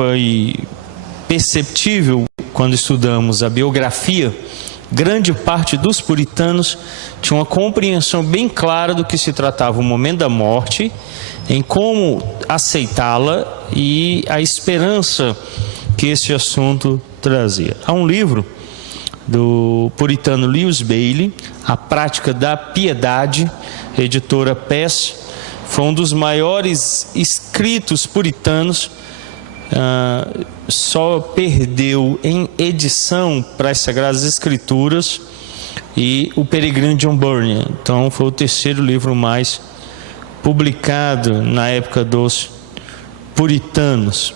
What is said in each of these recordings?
foi perceptível quando estudamos a biografia, grande parte dos puritanos tinha uma compreensão bem clara do que se tratava o momento da morte, em como aceitá-la e a esperança que esse assunto trazia. Há um livro do puritano Lewis Bailey, A Prática da Piedade, editora Pes, foi um dos maiores escritos puritanos, só perdeu em edição para as Sagradas Escrituras e o Peregrino John Bunyan. Então foi o terceiro livro mais publicado na época dos puritanos.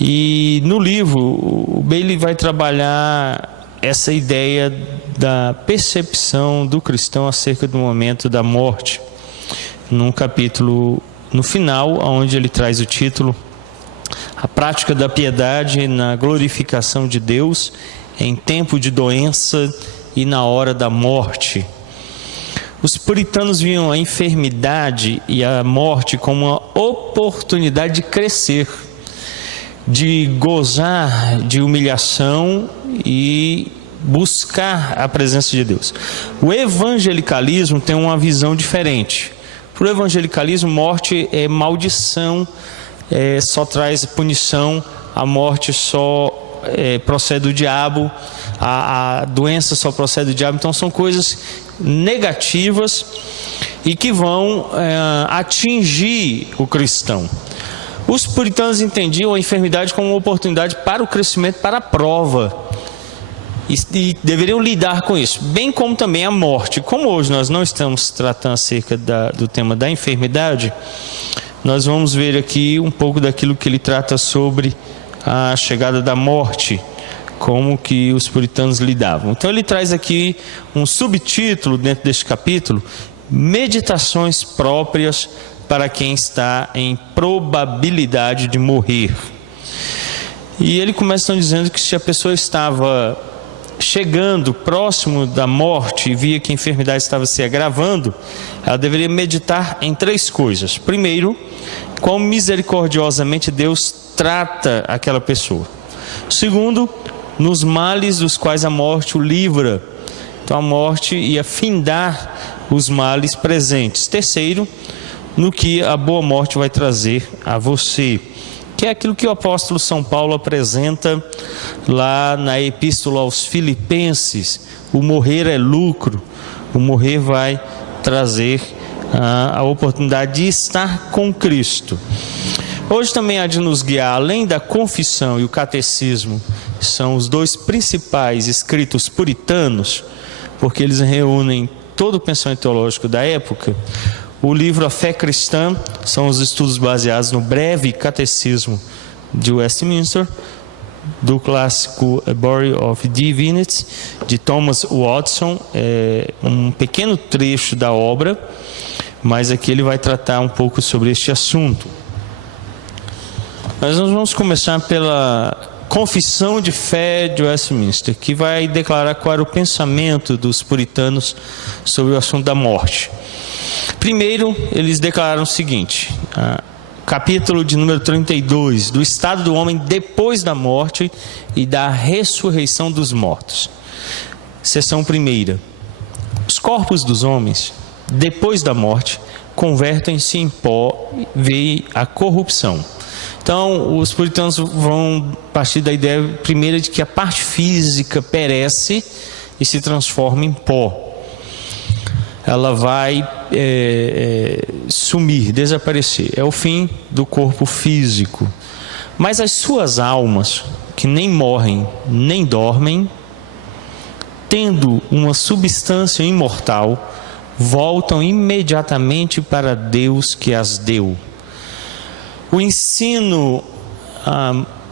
E no livro o Bailey vai trabalhar essa ideia da percepção do cristão acerca do momento da morte, num capítulo no final, onde ele traz o título A Prática da Piedade na Glorificação de Deus em Tempo de Doença e na Hora da Morte. Os puritanos viam a enfermidade e a morte como uma oportunidade de crescer, de gozar de humilhação e buscar a presença de Deus. O evangelicalismo tem uma visão diferente. Para o evangelicalismo, morte é maldição, só traz punição, a morte só procede do diabo, a doença só procede do diabo. Então são coisas negativas e que vão atingir o cristão. Os puritanos entendiam a enfermidade como uma oportunidade para o crescimento, para a prova, e deveriam lidar com isso, bem como também a morte. Como hoje nós não estamos tratando acerca do tema da enfermidade, nós vamos ver aqui um pouco daquilo que ele trata sobre a chegada da morte, como que os puritanos lidavam. Então ele traz aqui um subtítulo dentro deste capítulo: Meditações próprias para quem está em probabilidade de morrer. E ele começa então dizendo que se a pessoa estava chegando próximo da morte e via que a enfermidade estava se agravando, ela deveria meditar em três coisas. Primeiro, quão misericordiosamente Deus trata aquela pessoa. Segundo, nos males dos quais a morte o livra. Então a morte ia findar os males presentes. Terceiro, no que a boa morte vai trazer a você, que é aquilo que o apóstolo São Paulo apresenta lá na Epístola aos Filipenses: o morrer é lucro, o morrer vai trazer a oportunidade de estar com Cristo. Hoje também há de nos guiar, além da confissão e o catecismo, são os dois principais escritos puritanos, porque eles reúnem todo o pensamento teológico da época. O livro A Fé Cristã são os estudos baseados no breve catecismo de Westminster, do clássico A Body of Divinity, de Thomas Watson, um pequeno trecho da obra, mas aqui ele vai tratar um pouco sobre este assunto. Mas nós vamos começar pela Confissão de Fé de Westminster, que vai declarar qual era o pensamento dos puritanos sobre o assunto da morte. Primeiro, eles declararam o seguinte, capítulo de número 32, do estado do homem depois da morte e da ressurreição dos mortos. Seção primeira: os corpos dos homens, depois da morte, convertem-se em pó e veem a corrupção. Então, os puritanos vão partir da ideia primeira de que a parte física perece e se transforma em pó. Ela vai sumir, desaparecer. É o fim do corpo físico. Mas as suas almas, que nem morrem nem dormem, tendo uma substância imortal, voltam imediatamente para Deus que as deu. O ensino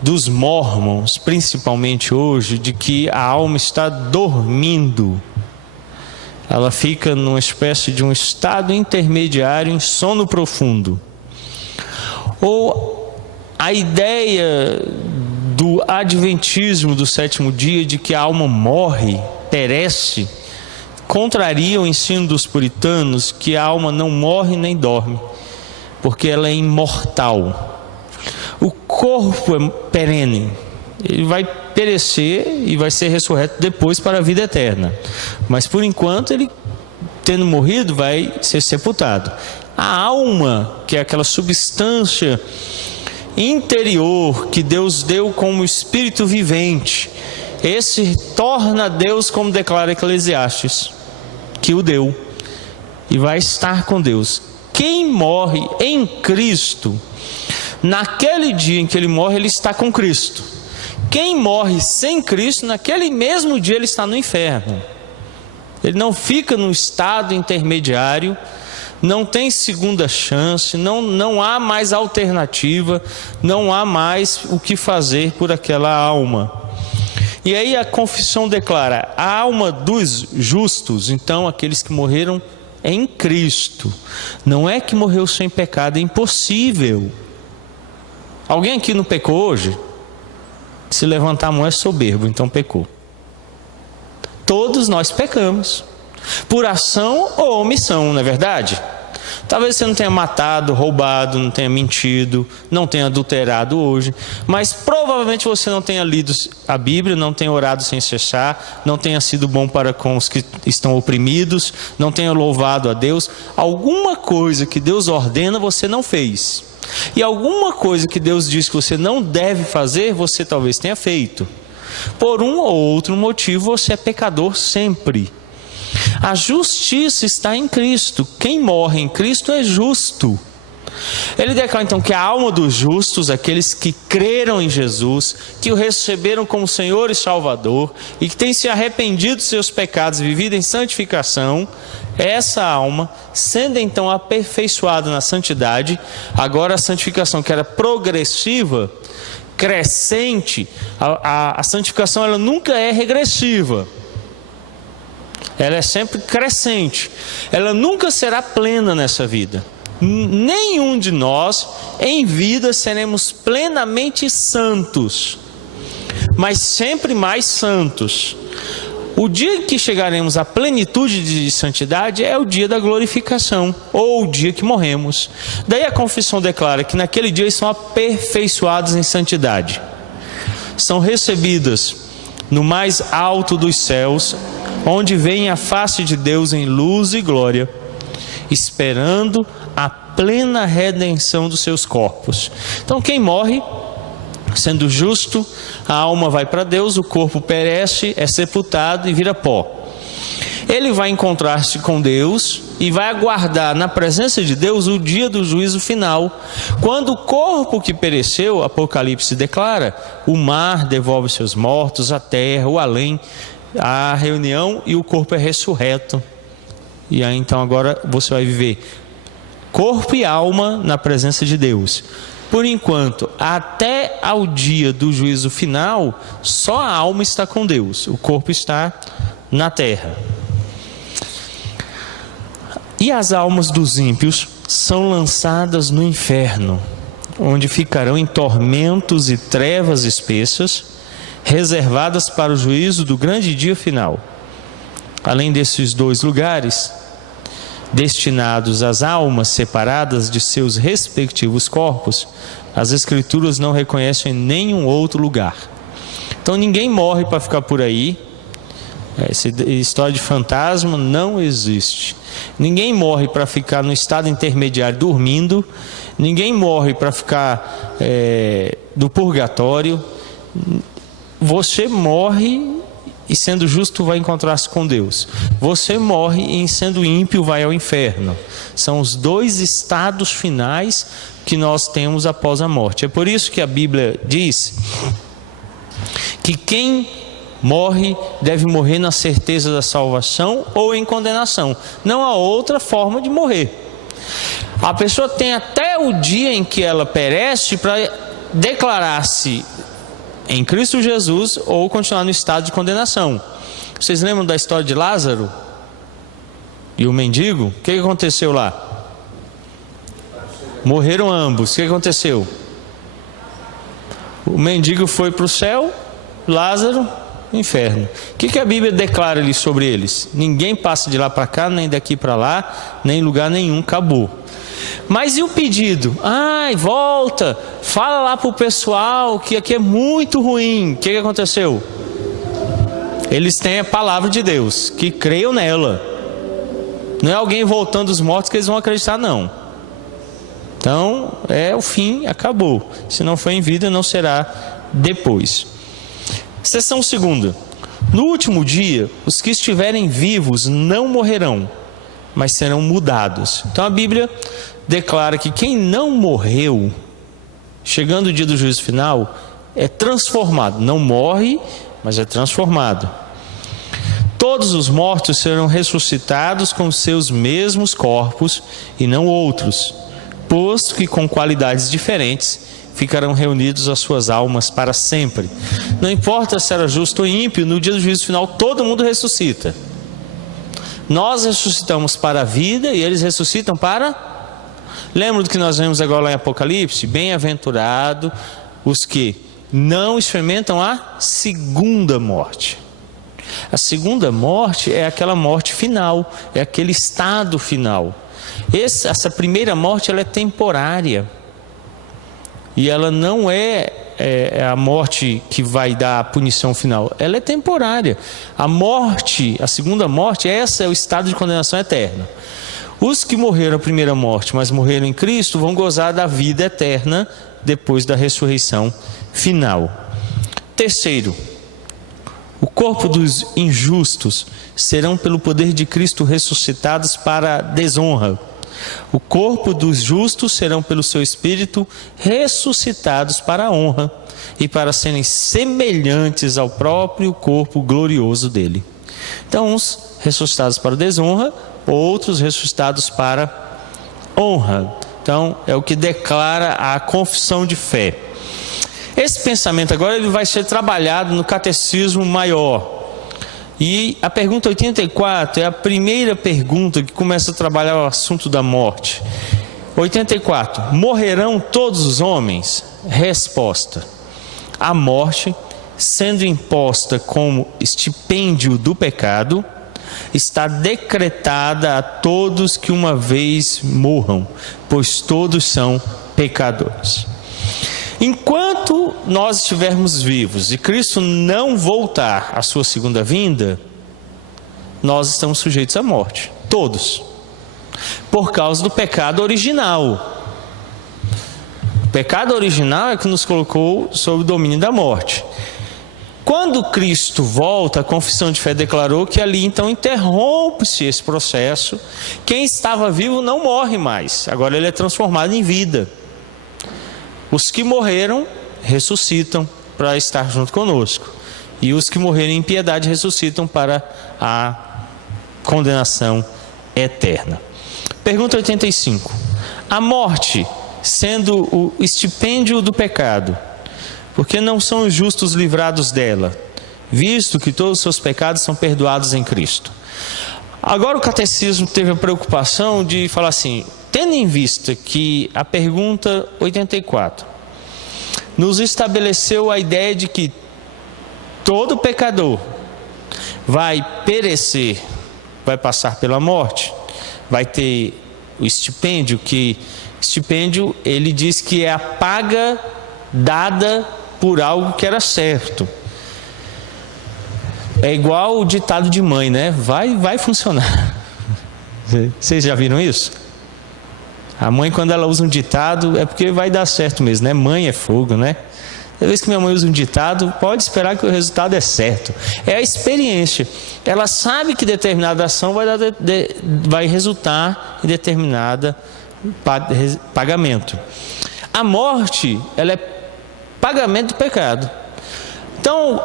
dos mormons, principalmente hoje, de que a alma está dormindo, ela fica numa espécie de um estado intermediário em sono profundo. Ou a ideia do adventismo do sétimo dia de que a alma morre, perece, contraria o ensino dos puritanos que a alma não morre nem dorme, porque ela é imortal. O corpo é perene, ele vai perecer e vai ser ressurreto depois para a vida eterna. Mas por enquanto ele, tendo morrido, vai ser sepultado. A alma, que é aquela substância interior que Deus deu como espírito vivente, esse torna Deus, como declara Eclesiastes, que o deu e vai estar com Deus. Quem morre em Cristo, naquele dia em que ele morre, ele está com Cristo. Quem morre sem Cristo, naquele mesmo dia ele está no inferno. Ele não fica num estado intermediário, não tem segunda chance, não há mais alternativa, não há mais o que fazer por aquela alma. E aí a confissão declara: a alma dos justos, então aqueles que morreram em Cristo, não é que morreu sem pecado, é impossível. Alguém aqui não pecou hoje? Se levantar a mão é soberbo, então pecou. Todos nós pecamos, por ação ou omissão, não é verdade? Talvez você não tenha matado, roubado, não tenha mentido, não tenha adulterado hoje, mas provavelmente você não tenha lido a Bíblia, não tenha orado sem cessar, não tenha sido bom para com os que estão oprimidos, não tenha louvado a Deus. Alguma coisa que Deus ordena você não fez, e alguma coisa que Deus diz que você não deve fazer, você talvez tenha feito. Por um ou outro motivo você é pecador sempre. A justiça está em Cristo. Quem morre em Cristo é justo. Ele declara então que a alma dos justos, aqueles que creram em Jesus, que o receberam como Senhor e Salvador, e que têm se arrependido dos seus pecados e vivido em santificação, essa alma, sendo então aperfeiçoada na santidade, agora a santificação que era progressiva, crescente, a santificação ela nunca é regressiva. Ela é sempre crescente. Ela nunca será plena nessa vida. Nenhum de nós em vida seremos plenamente santos, mas sempre mais santos. O dia que chegaremos à plenitude de santidade é o dia da glorificação, ou o dia que morremos. Daí a confissão declara que naquele dia eles são aperfeiçoados em santidade, são recebidas no mais alto dos céus, onde vem a face de Deus em luz e glória, esperando a plena redenção dos seus corpos. Então quem morre, sendo justo, a alma vai para Deus, o corpo perece, é sepultado e vira pó. Ele vai encontrar-se com Deus e vai aguardar na presença de Deus o dia do juízo final, quando o corpo que pereceu, Apocalipse declara, o mar devolve seus mortos, a terra, o além, a reunião, e o corpo é ressurreto. E aí então agora você vai viver corpo e alma na presença de Deus. Por enquanto, até ao dia do juízo final, só a alma está com Deus, o corpo está na terra. E as almas dos ímpios são lançadas no inferno, onde ficarão em tormentos e trevas espessas, reservadas para o juízo do grande dia final. Além desses dois lugares, destinados às almas separadas de seus respectivos corpos, as Escrituras não reconhecem nenhum outro lugar. Então ninguém morre para ficar por aí. Essa história de fantasma não existe. Ninguém morre para ficar no estado intermediário dormindo. Ninguém morre para ficar do purgatório. Você morre e, sendo justo, vai encontrar-se com Deus. Você morre e, sendo ímpio, vai ao inferno. São os dois estados finais que nós temos após a morte. É por isso que a Bíblia diz que quem morre deve morrer na certeza da salvação ou em condenação. Não há outra forma de morrer. A pessoa tem até o dia em que ela perece para declarar-se em Cristo Jesus ou continuar no estado de condenação. Vocês lembram da história de Lázaro e o mendigo? O que aconteceu lá? Morreram ambos. O que aconteceu? O mendigo foi para o céu, Lázaro, inferno. O que a Bíblia declara ali sobre eles? Ninguém passa de lá para cá, nem daqui para lá, nem em lugar nenhum, acabou. Mas e o pedido? Ai, volta, fala lá para o pessoal que aqui é muito ruim. O que aconteceu? Eles têm a palavra de Deus, que creiam nela. Não é alguém voltando dos mortos que eles vão acreditar, não. Então, o fim, acabou. Se não foi em vida, não será depois. Seção segunda. No último dia, os que estiverem vivos não morrerão, mas serão mudados. Então a Bíblia declara que quem não morreu, chegando o dia do juízo final, é transformado. Não morre, mas é transformado. Todos os mortos serão ressuscitados com seus mesmos corpos e não outros, posto que com qualidades diferentes ficarão reunidos as suas almas para sempre. Não importa se era justo ou ímpio, no dia do juízo final todo mundo ressuscita. Nós ressuscitamos para a vida e eles ressuscitam para... Lembra do que nós vemos agora lá em Apocalipse? Bem-aventurado os que não experimentam a segunda morte. A segunda morte é aquela morte final, é aquele estado final. Essa primeira morte, ela é temporária. E ela não é a morte que vai dar a punição final. Ela é temporária. A morte, a segunda morte, essa é o estado de condenação eterna. Os que morreram a primeira morte, mas morreram em Cristo, vão gozar da vida eterna depois da ressurreição final. Terceiro, o corpo dos injustos serão pelo poder de Cristo ressuscitados para a desonra. O corpo dos justos serão pelo seu Espírito ressuscitados para a honra e para serem semelhantes ao próprio corpo glorioso dele. Então, uns ressuscitados para a desonra, outros ressuscitados para honra. Então, é o que declara a confissão de fé. Esse pensamento agora ele vai ser trabalhado no Catecismo Maior. E a pergunta 84 é a primeira pergunta que começa a trabalhar o assunto da morte. 84. Morrerão todos os homens? Resposta. A morte, sendo imposta como estipêndio do pecado, está decretada a todos que uma vez morram, pois todos são pecadores. Enquanto nós estivermos vivos e Cristo não voltar à sua segunda vinda, nós estamos sujeitos à morte, todos, por causa do pecado original. O pecado original é que nos colocou sob o domínio da morte. Quando Cristo volta, a confissão de fé declarou que ali então interrompe-se esse processo. Quem estava vivo não morre mais, agora ele é transformado em vida. Os que morreram ressuscitam para estar junto conosco. E os que morreram em impiedade ressuscitam para a condenação eterna. Pergunta 85. A morte, sendo o estipêndio do pecado, por que não são os justos livrados dela, visto que todos os seus pecados são perdoados em Cristo? Agora o catecismo teve a preocupação de falar assim, tendo em vista que a pergunta 84 nos estabeleceu a ideia de que todo pecador vai perecer, vai passar pela morte, vai ter o estipêndio, que estipêndio ele diz que é a paga dada por algo que era certo. É igual o ditado de mãe, né? Vai funcionar. Vocês já viram isso? A mãe, quando ela usa um ditado, é porque vai dar certo mesmo, né? Mãe é fogo, né? Toda vez que minha mãe usa um ditado, pode esperar que o resultado é certo. É a experiência. Ela sabe que determinada ação vai resultar em determinado pagamento. A morte, ela é pagamento do pecado. Então,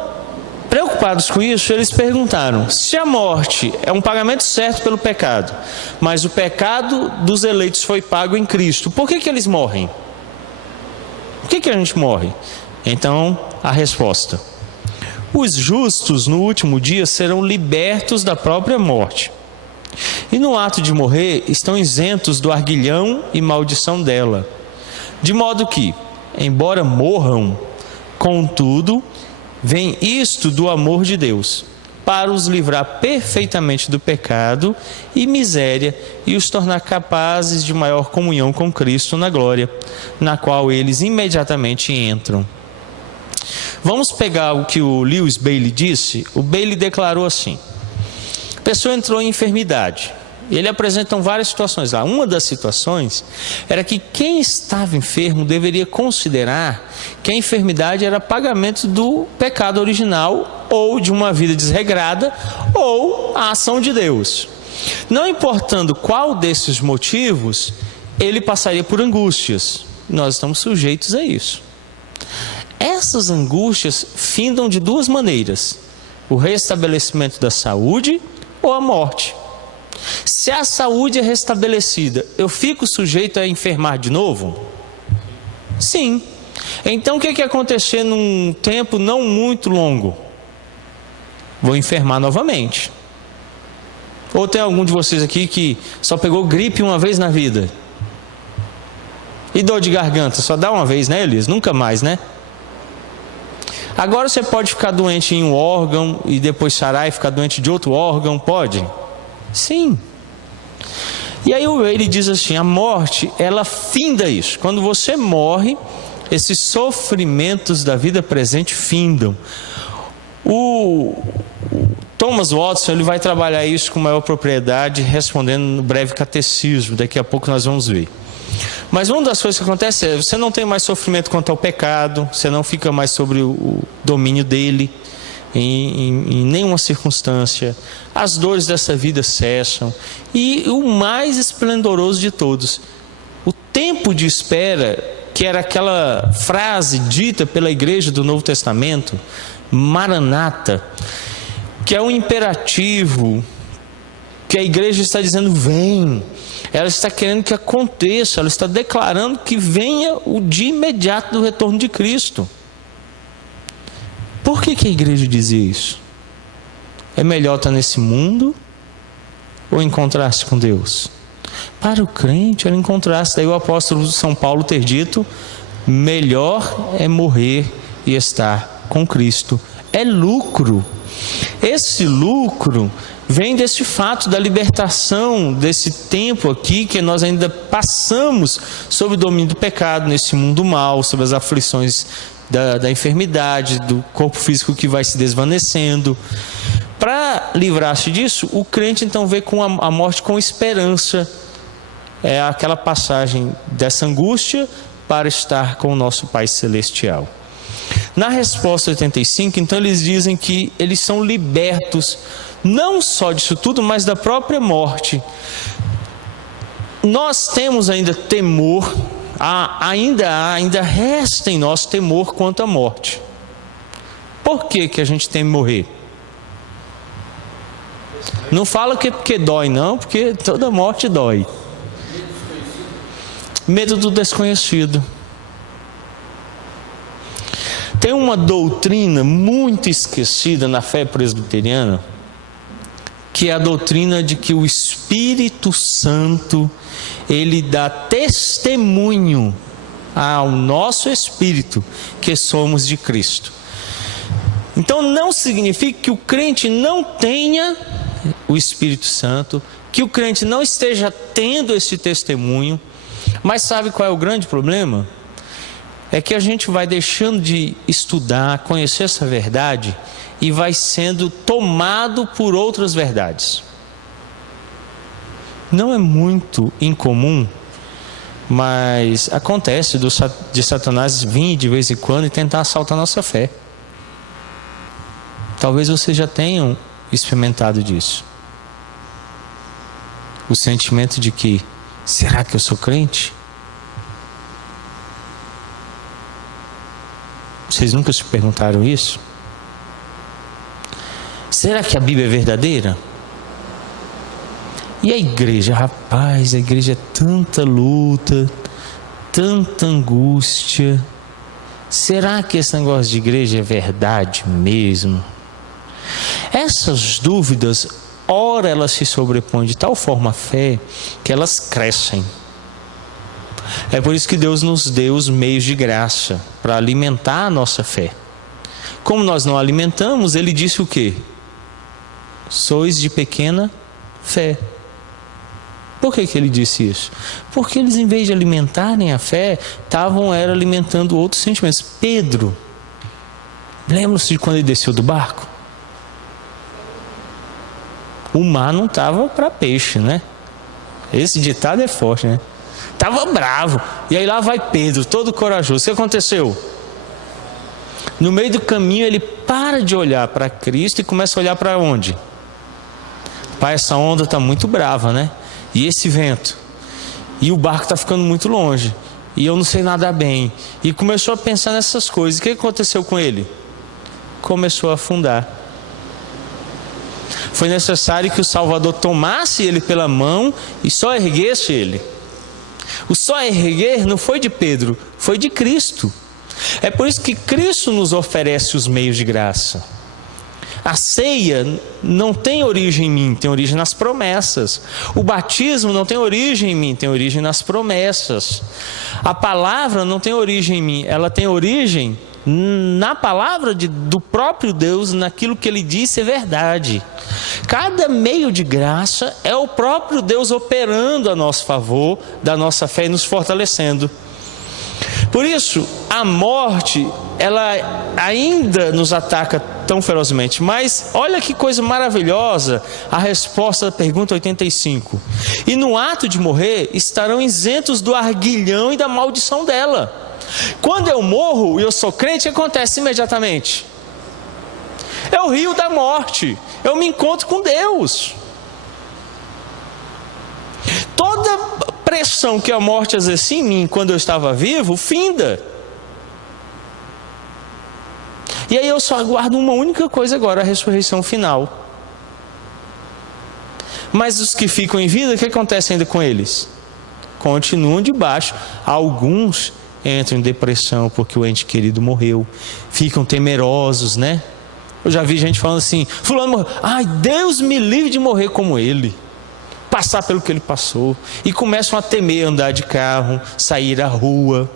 preocupados com isso, eles perguntaram, se a morte é um pagamento certo pelo pecado, mas o pecado dos eleitos foi pago em Cristo, por que eles morrem? Por que a gente morre? Então, a resposta. Os justos no último dia serão libertos da própria morte. E no ato de morrer, estão isentos do arguilhão e maldição dela. De modo que, embora morram, contudo, vem isto do amor de Deus, para os livrar perfeitamente do pecado e miséria e os tornar capazes de maior comunhão com Cristo na glória, na qual eles imediatamente entram. Vamos pegar o que o Lewis Bailey disse. O Bailey declarou assim: a pessoa entrou em enfermidade. Ele apresenta várias situações lá. Uma das situações era que quem estava enfermo deveria considerar que a enfermidade era pagamento do pecado original, ou de uma vida desregrada, ou a ação de Deus. Não importando qual desses motivos, ele passaria por angústias. Nós estamos sujeitos a isso. Essas angústias findam de duas maneiras: o restabelecimento da saúde ou a morte. Se a saúde é restabelecida, eu fico sujeito a enfermar de novo? Sim. Então o que acontecer num tempo não muito longo? Vou enfermar novamente. Ou tem algum de vocês aqui que só pegou gripe uma vez na vida? E dor de garganta? Só dá uma vez, né, Elias? Nunca mais, né? Agora você pode ficar doente em um órgão e depois sarar e ficar doente de outro órgão? Pode? Sim. E aí ele diz assim: a morte, ela finda isso. Quando você morre, esses sofrimentos da vida presente findam. O Thomas Watson, ele vai trabalhar isso com maior propriedade, respondendo no breve catecismo. Daqui a pouco nós vamos ver. Mas uma das coisas que acontece é: você não tem mais sofrimento quanto ao pecado, você não fica mais sobre o domínio dele em nenhuma circunstância. As dores dessa vida cessam. E o mais esplendoroso de todos, o tempo de espera, que era aquela frase dita pela igreja do Novo Testamento, Maranata, que é um imperativo, que a igreja está dizendo: vem. Ela está querendo que aconteça, ela está declarando que venha o dia imediato do retorno de Cristo. Por que a igreja dizia isso? É melhor estar nesse mundo ou encontrar-se com Deus? Para o crente era encontrar-se. Daí o apóstolo São Paulo ter dito: melhor é morrer e estar com Cristo. É lucro. Esse lucro vem desse fato da libertação, desse tempo aqui que nós ainda passamos sob o domínio do pecado, nesse mundo mal, sob as aflições da enfermidade, do corpo físico que vai se desvanecendo. Para livrar-se disso, o crente então vê com a morte com esperança. É aquela passagem dessa angústia para estar com o nosso Pai Celestial. Na resposta 85, então, eles dizem que eles são libertos não só disso tudo, mas da própria morte. Nós temos ainda temor, ainda resta em nós temor quanto à morte. Por que a gente teme morrer? Não fala que é porque dói, não, porque toda morte dói. Medo do desconhecido. Tem uma doutrina muito esquecida na fé presbiteriana, que é a doutrina de que o Espírito Santo, ele dá testemunho ao nosso espírito que somos de Cristo. Então não significa que o crente não tenha o Espírito Santo, que o crente não esteja tendo esse testemunho. Mas sabe qual é o grande problema? É que a gente vai deixando de estudar, conhecer essa verdade e vai sendo tomado por outras verdades. Não é muito incomum, mas acontece de Satanás vir de vez em quando e tentar assaltar a nossa fé. Talvez vocês já tenham experimentado disso. O sentimento de que: será que eu sou crente? Vocês nunca se perguntaram isso? Será que a Bíblia é verdadeira? E a igreja? Rapaz, a igreja é tanta luta, tanta angústia. Será que esse negócio de igreja é verdade mesmo? Essas dúvidas, ora elas se sobrepõem de tal forma à fé que elas crescem. É por isso que Deus nos deu os meios de graça para alimentar a nossa fé. Como nós não alimentamos, Ele disse o quê? sois de pequena fé. Por que ele disse isso? Porque eles, em vez de alimentarem a fé, estavam alimentando outros sentimentos. Pedro, lembra-se de quando ele desceu do barco? O mar não estava para peixe, né? Esse ditado é forte, né? Estava bravo. E aí lá vai Pedro, todo corajoso. O que aconteceu? No meio do caminho ele para de olhar para Cristo e começa a olhar para onde? Pai, essa onda está muito brava, né? E esse vento? E o barco está ficando muito longe. E eu não sei nadar bem. E começou a pensar nessas coisas. O que aconteceu com ele? Começou a afundar. Foi necessário que o Salvador tomasse ele pela mão e só erguesse ele. O só erguer não foi de Pedro, foi de Cristo. É por isso que Cristo nos oferece os meios de graça. A ceia não tem origem em mim, tem origem nas promessas. O batismo não tem origem em mim, tem origem nas promessas. A palavra não tem origem em mim, ela tem origem na palavra do próprio Deus, naquilo que Ele disse é verdade. Cada meio de graça é o próprio Deus operando a nosso favor, da nossa fé e nos fortalecendo. Por isso, a morte, ela ainda nos ataca tão ferozmente. Mas olha que coisa maravilhosa a resposta da pergunta 85. E no ato de morrer, estarão isentos do arguilhão e da maldição dela. Quando eu morro e eu sou crente, o que acontece imediatamente? Eu rio da morte, eu me encontro com Deus. Toda pressão que a morte exercia em mim quando eu estava vivo, finda. E aí eu só aguardo uma única coisa agora, a ressurreição final. Mas os que ficam em vida, o que acontece ainda com eles? Continuam debaixo. Alguns entram em depressão porque o ente querido morreu. Ficam temerosos, né? Eu já vi gente falando assim, fulano morreu. Ai, Deus me livre de morrer como ele. Passar pelo que ele passou. E começam a temer andar de carro, sair à rua,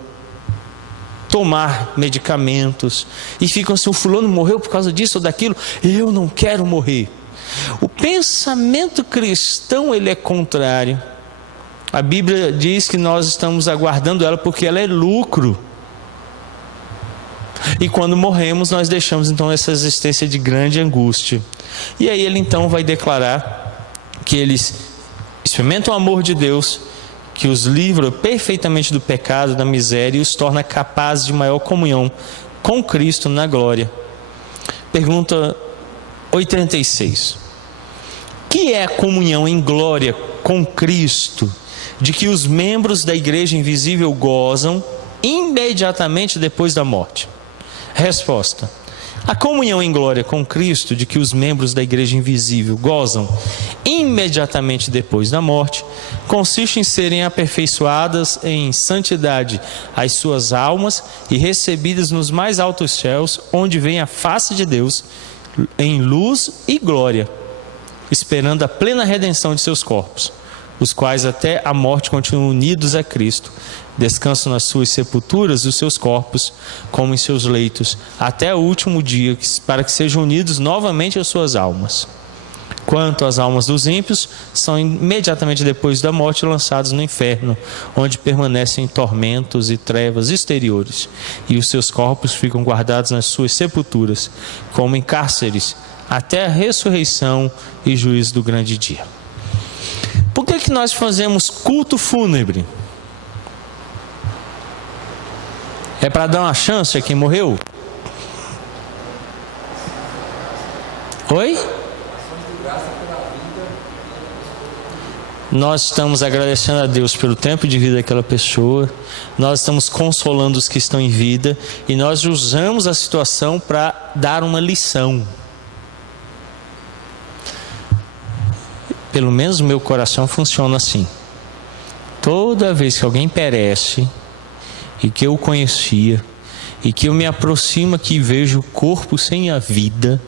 tomar medicamentos. E ficam assim, o fulano morreu por causa disso ou daquilo. Eu não quero morrer. O pensamento cristão, ele é contrário. A Bíblia diz que nós estamos aguardando ela porque ela é lucro. E quando morremos, nós deixamos então essa existência de grande angústia. E aí ele então vai declarar que eles experimentam o amor de Deus, que os livra perfeitamente do pecado, da miséria e os torna capazes de maior comunhão com Cristo na glória. Pergunta 86. Que é a comunhão em glória com Cristo, de que os membros da igreja invisível gozam imediatamente depois da morte? Resposta: a comunhão em glória com Cristo, de que os membros da igreja invisível gozam imediatamente depois da morte, consiste em serem aperfeiçoadas em santidade as suas almas e recebidas nos mais altos céus, onde vem a face de Deus em luz e glória, esperando a plena redenção de seus corpos, os quais até a morte continuam unidos a Cristo, descansam nas suas sepulturas os seus corpos, como em seus leitos, até o último dia, para que sejam unidos novamente às suas almas. Quanto às almas dos ímpios, são imediatamente depois da morte lançados no inferno, onde permanecem em tormentos e trevas exteriores, e os seus corpos ficam guardados nas suas sepulturas, como em cárceres, até a ressurreição e juízo do grande dia. Por que nós fazemos culto fúnebre? É para dar uma chance a quem morreu? Oi? Nós estamos agradecendo a Deus pelo tempo de vida daquela pessoa, nós estamos consolando os que estão em vida, e nós usamos a situação para dar uma lição. Pelo menos o meu coração funciona assim. Toda vez que alguém perece, e que eu conhecia, e que eu me aproximo aqui e vejo o corpo sem a vida,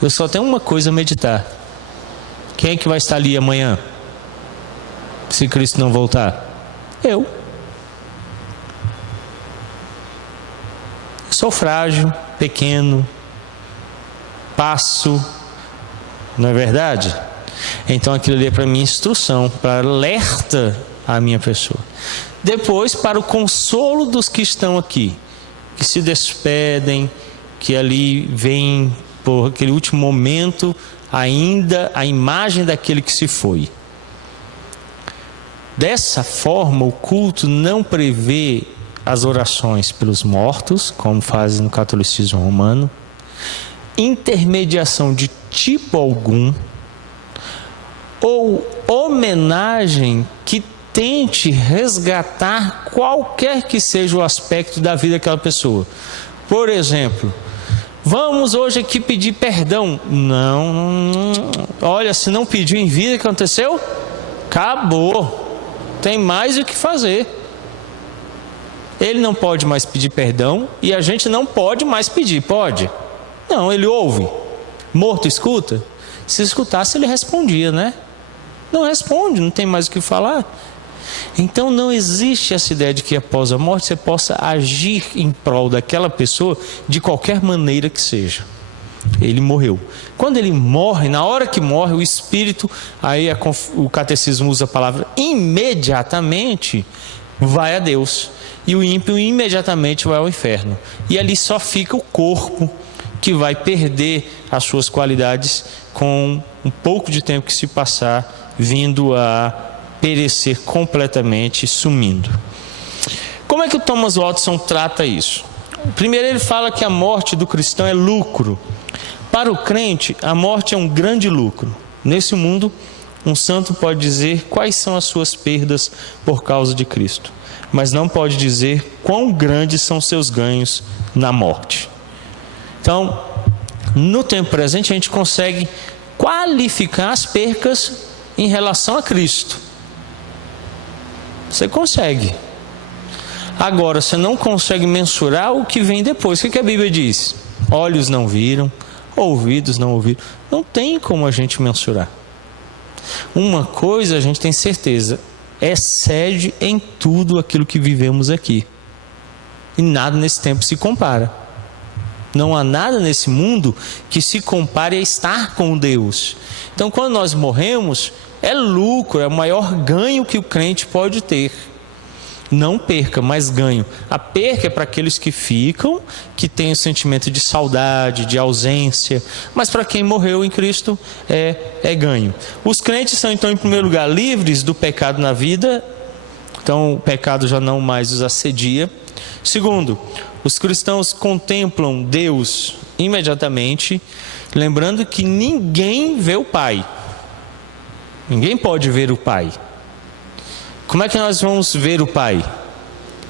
eu só tenho uma coisa a meditar: quem é que vai estar ali amanhã, se Cristo não voltar? Eu sou frágil, pequeno, passo Não é verdade? Então aquilo ali é para minha instrução, para alerta à minha pessoa. Depois, para o consolo dos que estão aqui, que se despedem, que ali vem por aquele último momento ainda a imagem daquele que se foi. Dessa forma, o culto não prevê as orações pelos mortos, como fazem no catolicismo romano, intermediação de tipo algum, ou homenagem que tente resgatar qualquer que seja o aspecto da vida daquela pessoa. Por exemplo, vamos hoje aqui pedir perdão. Não. Olha, se não pediu em vida, o que aconteceu? Acabou. Tem mais o que fazer. Ele não pode mais pedir perdão e a gente não pode mais pedir. Pode? Não, ele ouve. Morto escuta? Se escutasse, ele respondia, né? Não responde, não tem mais o que falar. Então não existe essa ideia de que após a morte você possa agir em prol daquela pessoa de qualquer maneira que seja. Ele morreu. Quando ele morre, na hora que morre, o espírito, aí o catecismo usa a palavra imediatamente, vai a Deus. E o ímpio imediatamente vai ao inferno. E ali só fica o corpo, que vai perder as suas qualidades com um pouco de tempo que se passar, vindo a perecer completamente, sumindo. Como é que o Thomas Watson trata isso? Primeiro ele fala que a morte do cristão é lucro. Para o crente, a morte é um grande lucro. Nesse mundo, um santo pode dizer quais são as suas perdas por causa de Cristo, mas não pode dizer quão grandes são seus ganhos na morte. Então, no tempo presente, a gente consegue qualificar as percas em relação a Cristo. Você consegue. Agora, você não consegue mensurar o que vem depois. O que a Bíblia diz? Olhos não viram, ouvidos não ouviram. Não tem como a gente mensurar. Uma coisa a gente tem certeza: excede em tudo aquilo que vivemos aqui. E nada nesse tempo se compara. Não há nada nesse mundo que se compare a estar com Deus. Então, quando nós morremos, é lucro, é o maior ganho que o crente pode ter. Não perca, mas ganho. A perca é para aqueles que ficam, que têm o sentimento de saudade, de ausência. Mas para quem morreu em Cristo, é ganho. Os crentes são, então, em primeiro lugar, livres do pecado na vida. Então, o pecado já não mais os assedia. Segundo, os cristãos contemplam Deus imediatamente, lembrando que ninguém vê o Pai. Ninguém pode ver o Pai. Como é que nós vamos ver o Pai?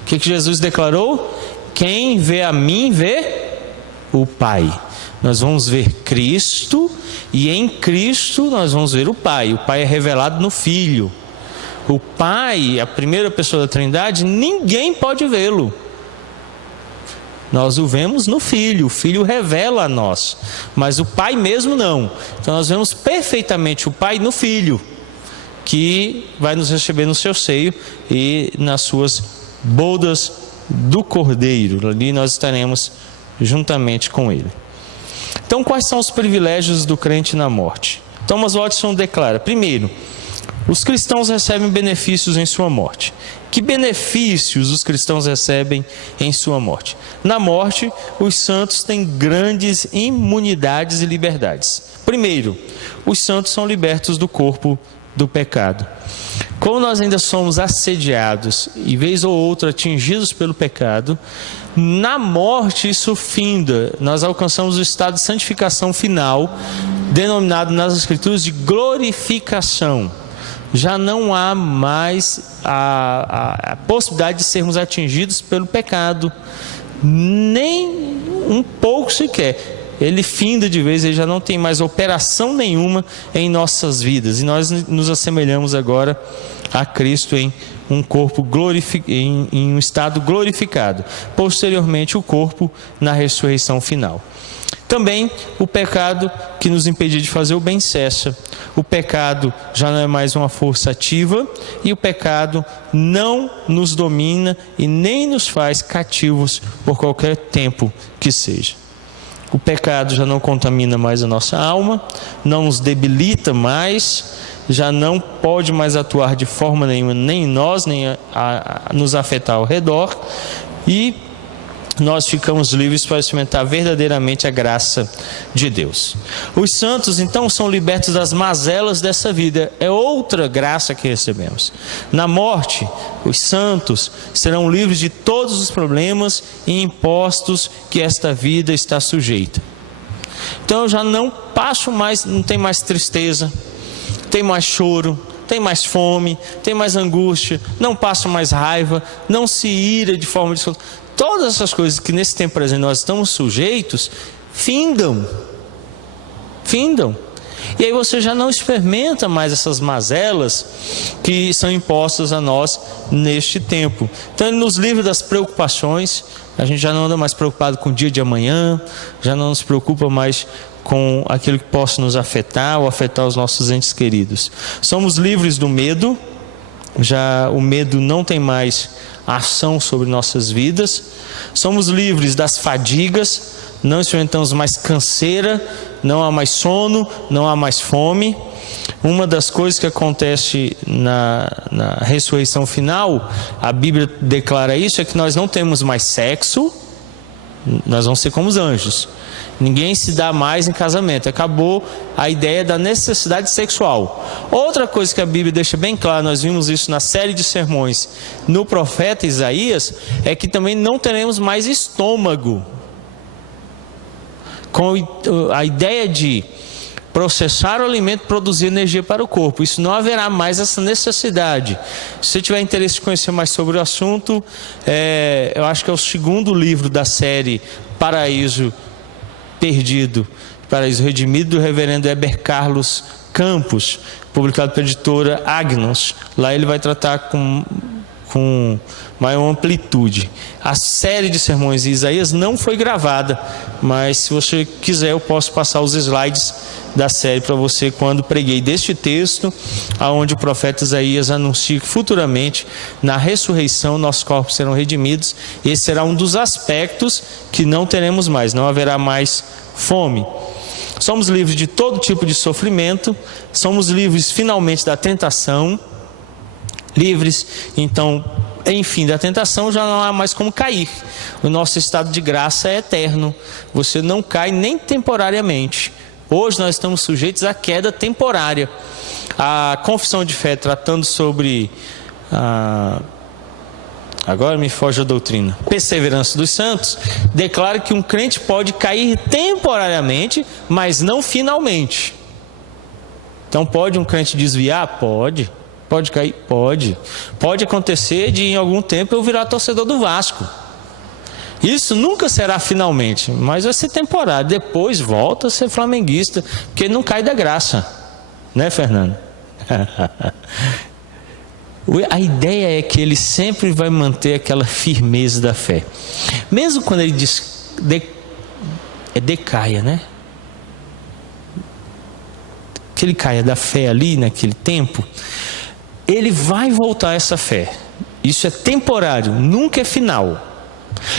O que Jesus declarou? Quem vê a mim, vê o Pai. Nós vamos ver Cristo e em Cristo nós vamos ver o Pai. O Pai é revelado no Filho. O Pai, a primeira pessoa da Trindade, ninguém pode vê-lo. Nós o vemos no Filho, o Filho revela a nós, mas o Pai mesmo não. Então nós vemos perfeitamente o Pai no Filho, que vai nos receber no seu seio e nas suas bodas do Cordeiro. Ali nós estaremos juntamente com Ele. Então, quais são os privilégios do crente na morte? Thomas Watson declara: primeiro, os cristãos recebem benefícios em sua morte. Que benefícios os cristãos recebem em sua morte? Na morte, os santos têm grandes imunidades e liberdades. Primeiro, os santos são libertos do corpo do pecado. Como nós ainda somos assediados e vez ou outra atingidos pelo pecado, na morte isso finda. Nós alcançamos o estado de santificação final, denominado nas Escrituras de glorificação. Já não há mais a possibilidade de sermos atingidos pelo pecado, nem um pouco sequer. Ele finda de vez, ele já não tem mais operação nenhuma em nossas vidas. E nós nos assemelhamos agora a Cristo em um corpo em um estado glorificado. Posteriormente, o corpo na ressurreição final. Também o pecado que nos impedia de fazer o bem cessa. O pecado já não é mais uma força ativa e o pecado não nos domina e nem nos faz cativos por qualquer tempo que seja. O pecado já não contamina mais a nossa alma, não nos debilita mais, já não pode mais atuar de forma nenhuma, nem em nós, nem a nos afetar ao redor, e nós ficamos livres para experimentar verdadeiramente a graça de Deus. Os santos, então, são libertos das mazelas dessa vida. É outra graça que recebemos. Na morte, os santos serão livres de todos os problemas e impostos que esta vida está sujeita. Então eu já não passo mais, não tem mais tristeza, tem mais choro, tem mais fome, tem mais angústia, não passo mais raiva, não se ira de forma descontrolada. Todas essas coisas que nesse tempo presente nós estamos sujeitos, findam. E aí você já não experimenta mais essas mazelas que são impostas a nós neste tempo. Então ele nos livra das preocupações, a gente já não anda mais preocupado com o dia de amanhã, já não nos preocupa mais com aquilo que possa nos afetar ou afetar os nossos entes queridos. Somos livres do medo, já o medo não tem mais ação sobre nossas vidas. Somos livres das fadigas, não experimentamos mais canseira, não há mais sono, não há mais fome. Uma das coisas que acontece na ressurreição final, a Bíblia declara isso, é que nós não temos mais sexo, nós vamos ser como os anjos. Ninguém se dá mais em casamento. Acabou a ideia da necessidade sexual. Outra coisa que a Bíblia deixa bem claro, nós vimos isso na série de sermões no profeta Isaías, é que também não teremos mais estômago. Com a ideia de processar o alimento, produzir energia para o corpo. Isso não haverá mais essa necessidade. Se você tiver interesse de conhecer mais sobre o assunto, eu acho que é o segundo livro da série Paraíso Perdido, Paraíso Redimido, do reverendo Heber Carlos Campos, publicado pela editora Agnos. Lá ele vai tratar com maior amplitude. A série de sermões de Isaías não foi gravada, mas se você quiser eu posso passar os slides da série para você quando preguei deste texto, aonde o profeta Isaías anuncia que futuramente na ressurreição nossos corpos serão redimidos. Esse será um dos aspectos que não teremos mais, não haverá mais fome. Somos livres de todo tipo de sofrimento, somos livres finalmente da tentação, livres então, enfim, da tentação. Já não há mais como cair. O nosso estado de graça é eterno, você não cai nem temporariamente. Hoje nós estamos sujeitos à queda temporária. A confissão de fé, tratando sobre agora me foge a doutrina, perseverança dos santos, declara que um crente pode cair temporariamente, mas não finalmente. Então pode um crente desviar? Pode cair? Pode acontecer de em algum tempo eu virar torcedor do Vasco. Isso nunca será finalmente, mas vai ser temporário. Depois volta a ser flamenguista, porque não cai da graça, né, Fernando? A ideia é que ele sempre vai manter aquela firmeza da fé, mesmo quando ele decaia, né? Que ele caia da fé ali naquele tempo, ele vai voltar a essa fé. Isso é temporário, nunca é final.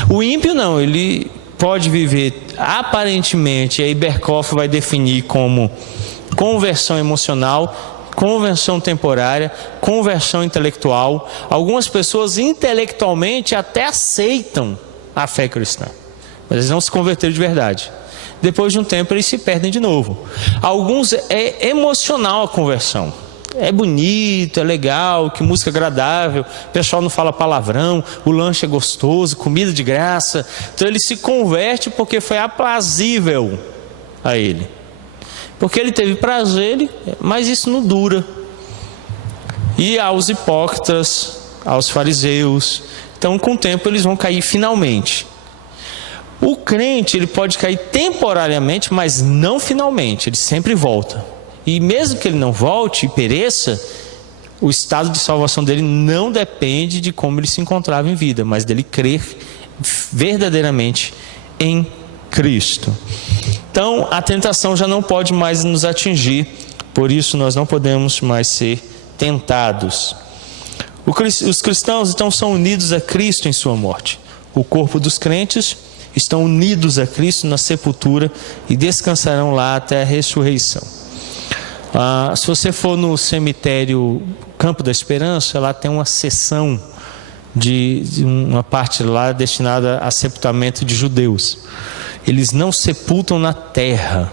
O ímpio não, ele pode viver aparentemente, aí Berkoff vai definir como conversão emocional, conversão temporária, conversão intelectual. Algumas pessoas intelectualmente até aceitam a fé cristã, mas eles não se converteram de verdade. Depois de um tempo eles se perdem de novo. Alguns é emocional a conversão. É bonito, é legal, que música agradável, o pessoal não fala palavrão, o lanche é gostoso, comida de graça. Então ele se converte porque foi aprazível a ele. Porque ele teve prazer, mas isso não dura. E aos hipócritas, aos fariseus, então com o tempo eles vão cair finalmente. O crente, ele pode cair temporariamente, mas não finalmente, ele sempre volta. E mesmo que ele não volte e pereça, o estado de salvação dele não depende de como ele se encontrava em vida, mas dele crer verdadeiramente em Cristo. Então a tentação já não pode mais nos atingir, por isso nós não podemos mais ser tentados. Os cristãos então são unidos a Cristo em sua morte. O corpo dos crentes estão unidos a Cristo na sepultura e descansarão lá até a ressurreição. Se você for no cemitério Campo da Esperança, lá tem uma seção de uma parte lá destinada a sepultamento de judeus. Eles não sepultam na terra.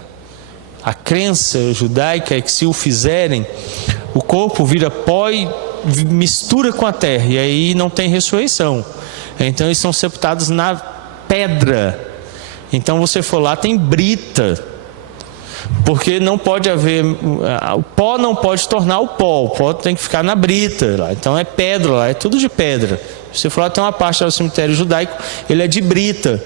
A crença judaica é que se o fizerem, o corpo vira pó e mistura com a terra, e aí não tem ressurreição. Então eles são sepultados na pedra. Então você for lá, tem brita, porque não pode haver, o pó não pode tornar o pó tem que ficar na brita lá. Então é pedra lá, é tudo de pedra. Se você for lá, tem uma parte do cemitério judaico, ele é de brita.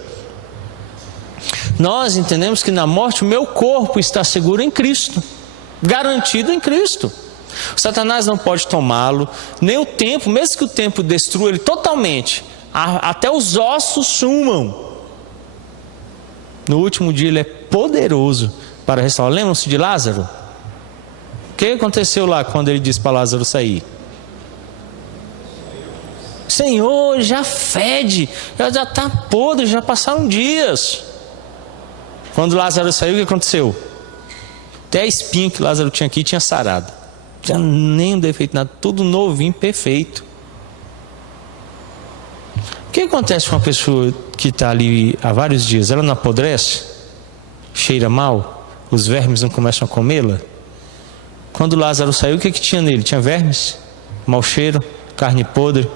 Nós entendemos que na morte o meu corpo está seguro em Cristo, garantido em Cristo. O Satanás não pode tomá-lo, nem o tempo, mesmo que o tempo destrua ele totalmente, até os ossos sumam. No último dia ele é poderoso para restaurar. Lembram-se de Lázaro? O que aconteceu lá quando ele disse para Lázaro sair? Senhor, já fede, já está podre, já passaram dias. Quando Lázaro saiu, o que aconteceu? Até a espinha que Lázaro tinha aqui tinha sarado. Já nem um defeito nada, tudo novinho, perfeito. O que acontece com uma pessoa que está ali há vários dias? Ela não apodrece? Cheira mal? Os vermes não começam a comê-la? Quando Lázaro saiu, o que tinha nele? Tinha vermes, mau cheiro, carne podre,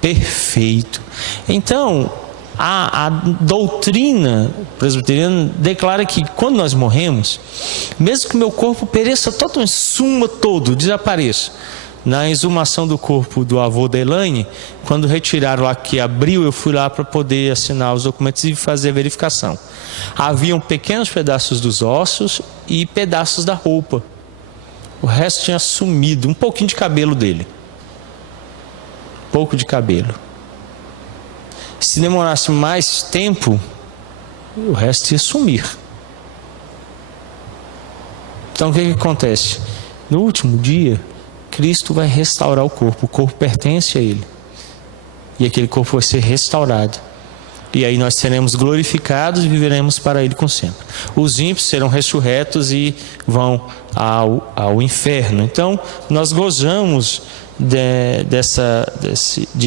perfeito. Então, a doutrina presbiteriana declara que quando nós morremos, mesmo que meu corpo pereça totalmente, suma todo, desapareça. Na exumação do corpo do avô da Elaine, quando retiraram lá, que abriu, eu fui lá para poder assinar os documentos e fazer a verificação. Haviam pequenos pedaços dos ossos e pedaços da roupa. O resto tinha sumido, um pouquinho de cabelo dele. Pouco de cabelo. Se demorasse mais tempo, o resto ia sumir. Então o que acontece? No último dia, Cristo vai restaurar o corpo pertence a Ele. E aquele corpo vai ser restaurado. E aí nós seremos glorificados e viveremos para Ele com sempre. Os ímpios serão ressurretos e vão ao inferno. Então nós gozamos de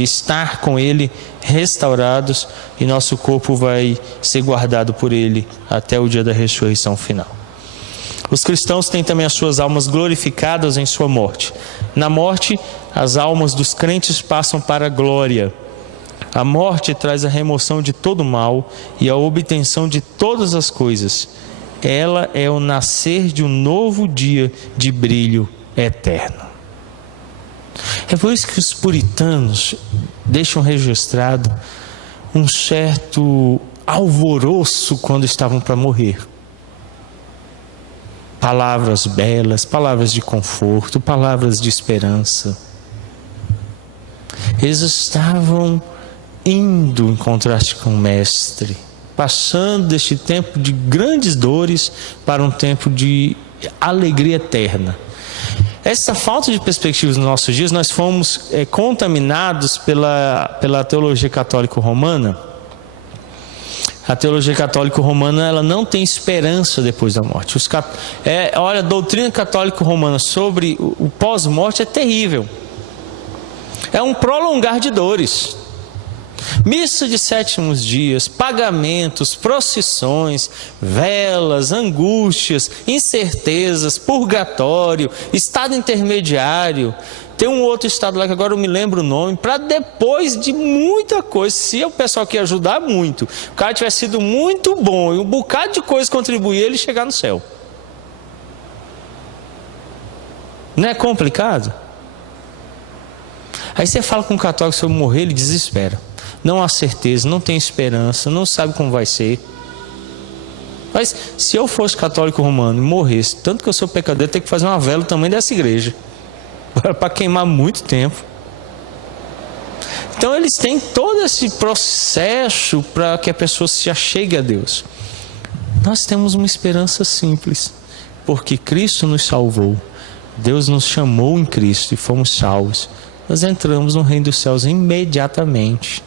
estar com Ele restaurados, e nosso corpo vai ser guardado por Ele até o dia da ressurreição final. Os cristãos têm também as suas almas glorificadas em sua morte. Na morte, as almas dos crentes passam para a glória. A morte traz a remoção de todo mal e a obtenção de todas as coisas. Ela é o nascer de um novo dia de brilho eterno. É por isso que os puritanos deixam registrado um certo alvoroço quando estavam para morrer. Palavras belas, palavras de conforto, palavras de esperança. Eles estavam indo em contraste com o Mestre, passando deste tempo de grandes dores para um tempo de alegria eterna. Essa falta de perspectiva nos nossos dias, nós fomos contaminados pela teologia católica romana. A teologia católica romana, ela não tem esperança depois da morte. Olha, a doutrina católica romana sobre o pós-morte é terrível. É um prolongar de dores. Missa de sétimos dias, pagamentos, procissões, velas, angústias, incertezas, purgatório, estado intermediário. Tem um outro estado lá que agora eu me lembro o nome, para depois de muita coisa, se o pessoal quer ajudar muito, o cara tiver sido muito bom e um bocado de coisa contribuir, ele chegar no céu. Não é complicado? Aí você fala com um católico sobre morrer, ele desespera. Não há certeza, não tem esperança, não sabe como vai ser. Mas se eu fosse católico romano e morresse, tanto que eu sou pecador, eu tenho que fazer uma vela também dessa igreja, para queimar muito tempo. Então eles têm todo esse processo para que a pessoa se achegue a Deus. Nós temos uma esperança simples, porque Cristo nos salvou. Deus nos chamou em Cristo e fomos salvos. Nós entramos no reino dos céus imediatamente.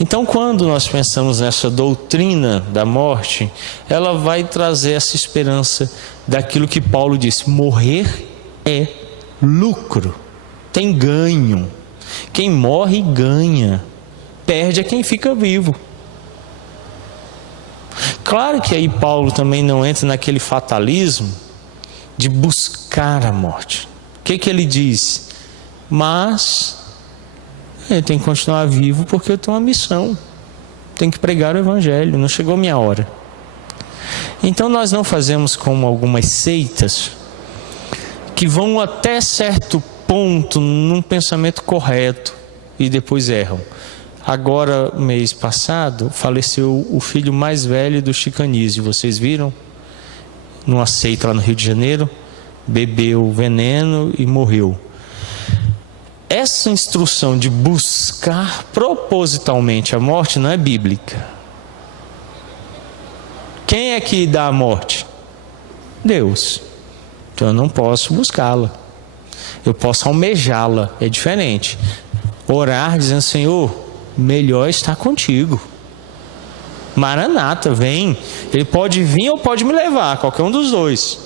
Então, quando nós pensamos nessa doutrina da morte, ela vai trazer essa esperança daquilo que Paulo disse: morrer é lucro, tem ganho. Quem morre ganha, perde é quem fica vivo. Claro que aí Paulo também não entra naquele fatalismo de buscar a morte. O que ele diz? Mas eu tenho que continuar vivo porque eu tenho uma missão, tenho que pregar o evangelho, não chegou minha hora. Então nós não fazemos como algumas seitas que vão até certo ponto num pensamento correto e depois erram. Agora, mês passado, faleceu o filho mais velho do Chicanísio, vocês viram? Numa seita lá no Rio de Janeiro, bebeu veneno e morreu. Essa instrução de buscar propositalmente a morte não é bíblica. Quem é que dá a morte? Deus. Então eu não posso buscá-la. Eu posso almejá-la, é diferente. Orar dizendo: Senhor, melhor estar contigo. Maranata, vem. Ele pode vir ou pode me levar, qualquer um dos dois.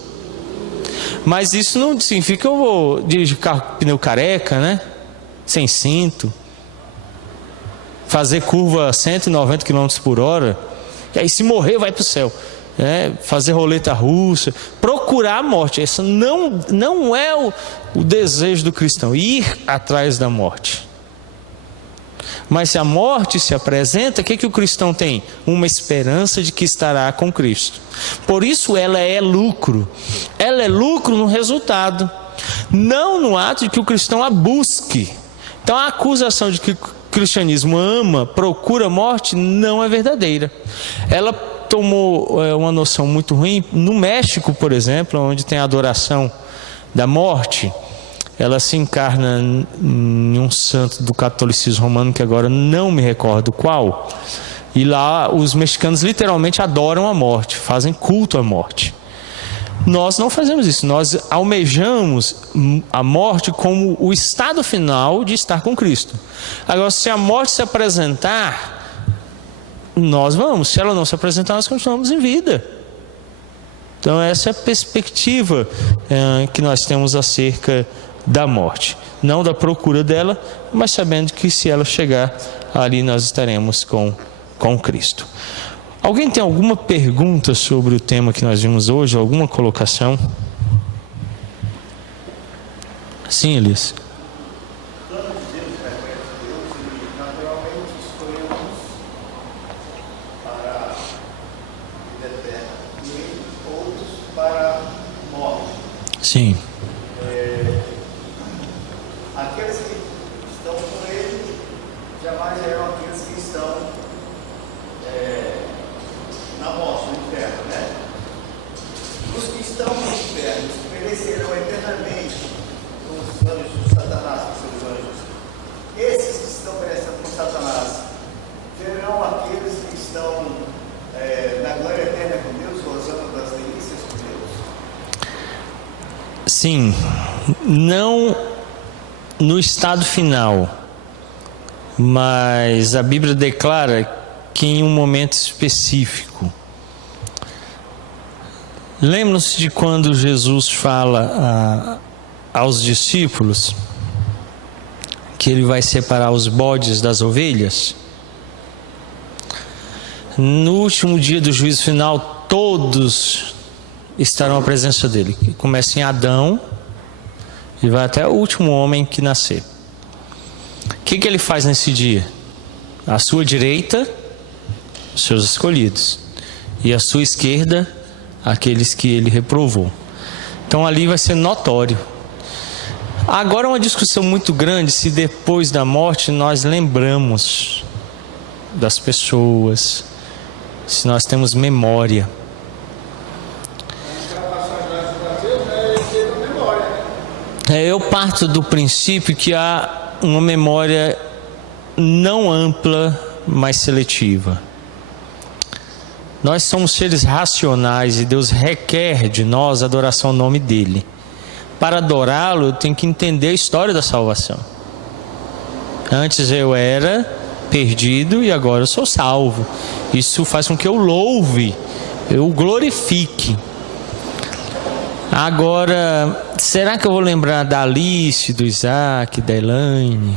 Mas isso não significa que eu vou dirigir carro com pneu careca, né? Sem cinto. Fazer curva a 190 km por hora. E aí, se morrer, vai para o céu. Fazer roleta russa. Procurar a morte. Esse não é o desejo do cristão. Ir atrás da morte. Mas se a morte se apresenta, o que o cristão tem? Uma esperança de que estará com Cristo. Por isso ela é lucro. Ela é lucro no resultado, não no ato de que o cristão a busque. Então a acusação de que o cristianismo ama, procura a morte, não é verdadeira. Ela tomou uma noção muito ruim no México, por exemplo, onde tem a adoração da morte. Ela se encarna em um santo do catolicismo romano, que agora não me recordo qual. E lá os mexicanos literalmente adoram a morte, fazem culto à morte. Nós não fazemos isso, nós almejamos a morte como o estado final de estar com Cristo. Agora, se a morte se apresentar, nós vamos. Se ela não se apresentar, nós continuamos em vida. Então essa é a perspectiva que nós temos acerca da morte, não da procura dela, mas sabendo que se ela chegar, ali nós estaremos com Cristo. Alguém tem alguma pergunta sobre o tema que nós vimos hoje? Alguma colocação? Sim, Elias. Sim. Aqueles que estão com ele jamais eram aqueles que estão na morte, no inferno, né? Os que estão no inferno, os que perecerão eternamente com os anjos de Satanás, com seus anjos, esses que estão perecendo com Satanás, serão aqueles que estão na glória eterna com Deus, gozando das delícias com Deus? Sim, não no estado final, mas a Bíblia declara que em um momento específico. Lembram-se de quando Jesus fala aos discípulos que ele vai separar os bodes das ovelhas? No último dia do juízo final, todos estarão à presença dele. Começa em Adão e vai até o último homem que nascer. O que ele faz nesse dia? À sua direita, os seus escolhidos, e à sua esquerda, aqueles que ele reprovou. Então ali vai ser notório. Agora uma discussão muito grande se depois da morte nós lembramos das pessoas, se nós temos memória. Eu parto do princípio que há uma memória não ampla, mas seletiva. Nós somos seres racionais e Deus requer de nós a adoração ao nome dEle. Para adorá-lo, eu tenho que entender a história da salvação. Antes eu era perdido e agora eu sou salvo. Isso faz com que eu louve, eu glorifique. Agora, será que eu vou lembrar da Alice, do Isaac, da Elaine?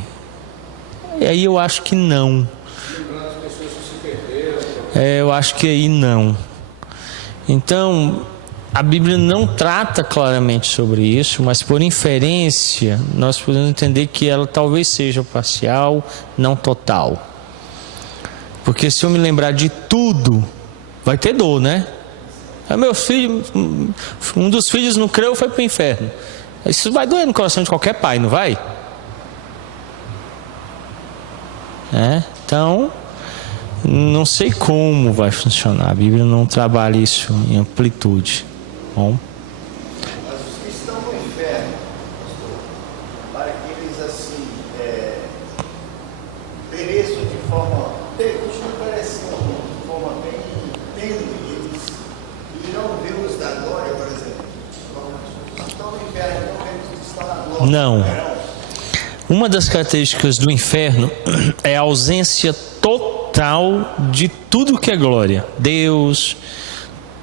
E aí eu acho que não. Eu acho que aí não. Então, a Bíblia não trata claramente sobre isso, mas por inferência, nós podemos entender que ela talvez seja parcial, não total. Porque se eu me lembrar de tudo, vai ter dor, né? Meu filho, um dos filhos não creu, foi para o inferno. Isso vai doer no coração de qualquer pai, não vai? Então, não sei como vai funcionar. A Bíblia não trabalha isso em amplitude. Bom. Mas os que estão no inferno, pastor, para que eles assim pereçam de forma, continuam perecendo de forma bem tênue, eles irão ver luz da glória, por exemplo. Os que estão no inferno não vemos os que estão na glória. Não. Uma das características do inferno é a ausência total de tudo que é glória. Deus,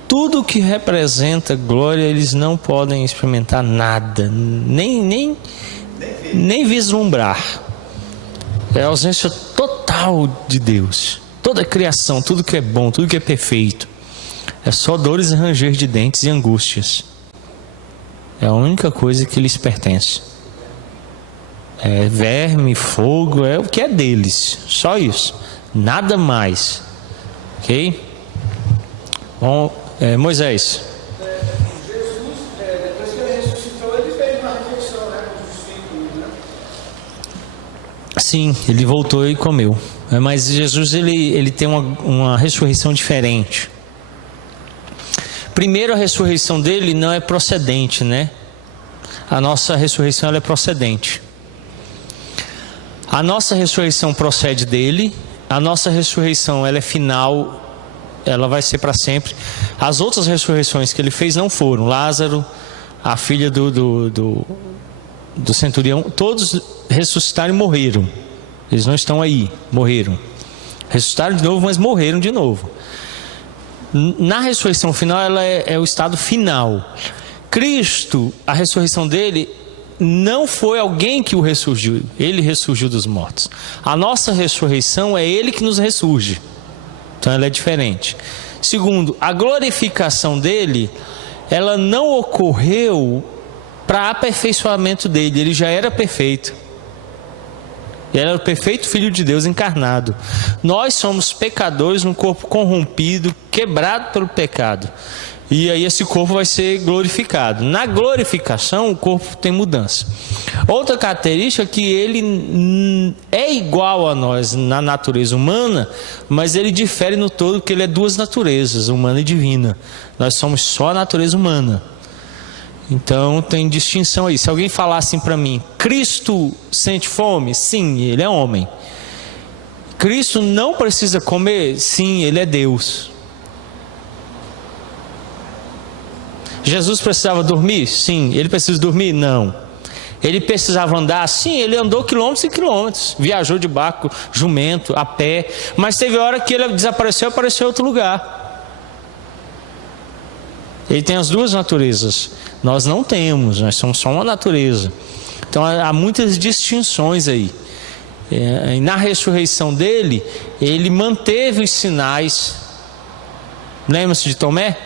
tudo que representa glória, eles não podem experimentar nada, nem vislumbrar. É a ausência total de Deus. Toda a criação, tudo que é bom, tudo que é perfeito, é só dores e ranger de dentes e angústias. É a única coisa que lhes pertence. É verme, fogo, é o que é deles, só isso, nada mais. Ok? Bom, Moisés. Jesus, depois que ele ressuscitou, ele fez uma refeição, né, com os discípulos, né? Sim, ele voltou e comeu. Mas Jesus, ele tem uma ressurreição diferente. Primeiro, a ressurreição dele não é procedente, né? A nossa ressurreição ela é procedente. A nossa ressurreição procede dele, a nossa ressurreição ela é final, ela vai ser para sempre. As outras ressurreições que ele fez não foram. Lázaro, a filha do centurião, todos ressuscitaram e morreram. Eles não estão aí, morreram. Ressuscitaram de novo, mas morreram de novo. Na ressurreição final, ela é o estado final. Cristo, a ressurreição dele não foi alguém que o ressurgiu, ele ressurgiu dos mortos. A nossa ressurreição é ele que nos ressurge. Então ela é diferente. Segundo, a glorificação dele, ela não ocorreu para aperfeiçoamento dele, ele já era perfeito. Ele era o perfeito Filho de Deus encarnado. Nós somos pecadores, um corpo corrompido, quebrado pelo pecado. E aí esse corpo vai ser glorificado. Na glorificação, o corpo tem mudança. Outra característica é que ele é igual a nós na natureza humana, mas ele difere no todo, porque ele é duas naturezas, humana e divina. Nós somos só a natureza humana. Então tem distinção aí. Se alguém falar assim para mim, Cristo sente fome? Sim, ele é homem. Cristo não precisa comer? Sim, ele é Deus. Jesus precisava dormir? Sim. Ele precisa dormir? Não. Ele precisava andar? Sim, ele andou quilômetros e quilômetros. Viajou de barco, jumento, a pé. Mas teve hora que ele desapareceu e apareceu em outro lugar. Ele tem as duas naturezas. Nós não temos, nós somos só uma natureza. Então há muitas distinções aí. Na ressurreição dele, ele manteve os sinais. Lembra-se de Tomé?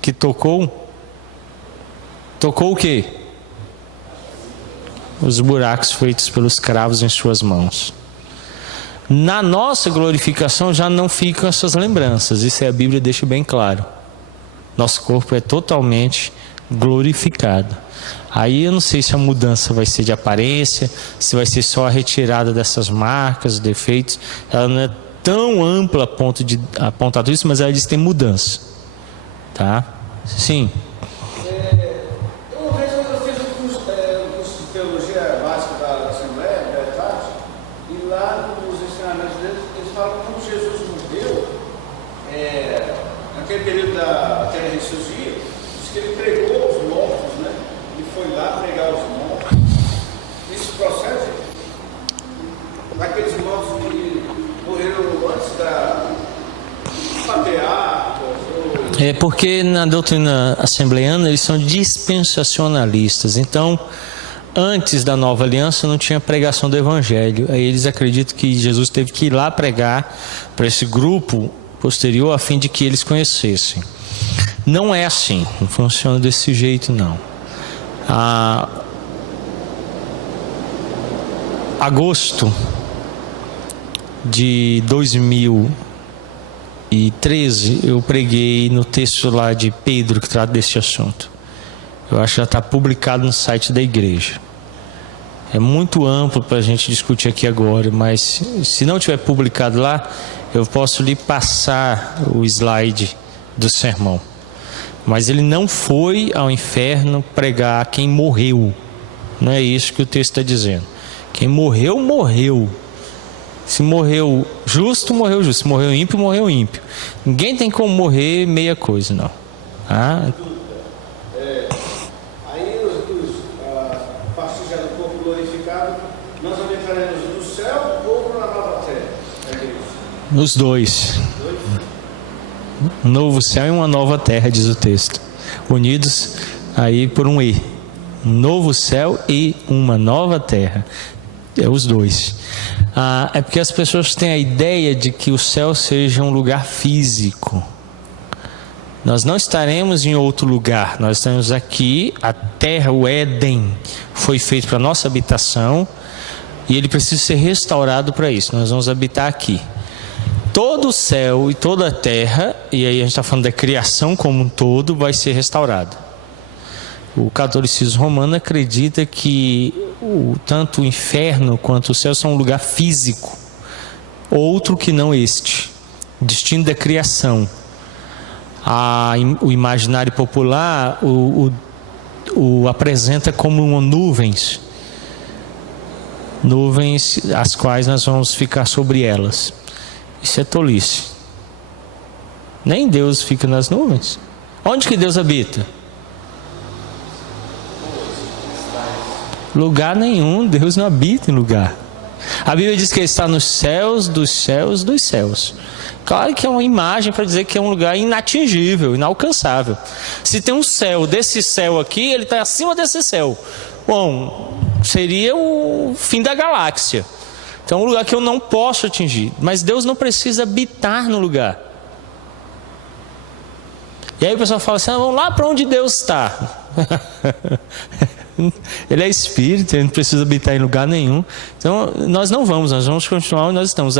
Que tocou o quê? Os buracos feitos pelos cravos em suas mãos. Na nossa glorificação já não ficam essas lembranças. Isso a Bíblia deixa bem claro. Nosso corpo é totalmente glorificado. Aí eu não sei se a mudança vai ser de aparência, se vai ser só a retirada dessas marcas, defeitos. Ela não é tão ampla a ponto de apontar tudo isso, mas ela diz que tem mudança. Tá? Sim. Uma vez eu fiz um curso de teologia básica da Assembleia, da Verdade, e lá nos ensinamentos deles, eles falam que quando Jesus morreu, naquele período da terra ressurgia, diz que ele pregou os mortos, né? Ele foi lá pregar os mortos. Isso procede? daqueles mortos que morreram antes da patriarcas. É porque na doutrina assembleiana eles são dispensacionalistas. Então, antes da nova aliança não tinha pregação do evangelho. Aí eles acreditam que Jesus teve que ir lá pregar para esse grupo posterior a fim de que eles conhecessem. Não é assim, não funciona desse jeito não. Agosto de 2013 eu preguei no texto lá de Pedro que trata desse assunto. Eu acho que já está publicado no site da igreja. É muito amplo para a gente discutir aqui agora, mas se não tiver publicado lá, eu posso lhe passar o slide do sermão. Mas ele não foi ao inferno pregar quem morreu. Não é isso que o texto está dizendo. Quem morreu, morreu. Se morreu justo, morreu justo. Se morreu ímpio, morreu ímpio. Ninguém tem como morrer meia coisa, não. Aí a partir já do corpo glorificado, nós habitaremos no céu ou na nova terra? Nos dois. Um novo céu e uma nova terra, diz o texto. Unidos aí por um E. Um novo céu e uma nova terra. É os dois. É porque as pessoas têm a ideia de que o céu seja um lugar físico. Nós não estaremos em outro lugar. Nós estamos aqui. A terra, o Éden, foi feito para nossa habitação. E ele precisa ser restaurado para isso. Nós vamos habitar aqui. Todo o céu e toda a terra, e aí a gente está falando da criação como um todo, vai ser restaurado. O catolicismo romano acredita que tanto o inferno quanto o céu são um lugar físico, outro que não este, destino da criação. O imaginário popular o apresenta como nuvens, as quais nós vamos ficar sobre elas. Isso é tolice. Nem Deus fica nas nuvens. Onde que Deus habita? Lugar nenhum. Deus não habita em lugar. A Bíblia diz que Ele está nos céus, dos céus, dos céus. Claro que é uma imagem para dizer que é um lugar inatingível, inalcançável. Se tem um céu, desse céu aqui, Ele está acima desse céu. Bom, seria o fim da galáxia. Então é um lugar que eu não posso atingir. Mas Deus não precisa habitar no lugar. E aí o pessoal fala assim, vamos lá para onde Deus está. Ele é espírito, ele não precisa habitar em lugar nenhum. Então nós não vamos, nós vamos continuar onde nós estamos.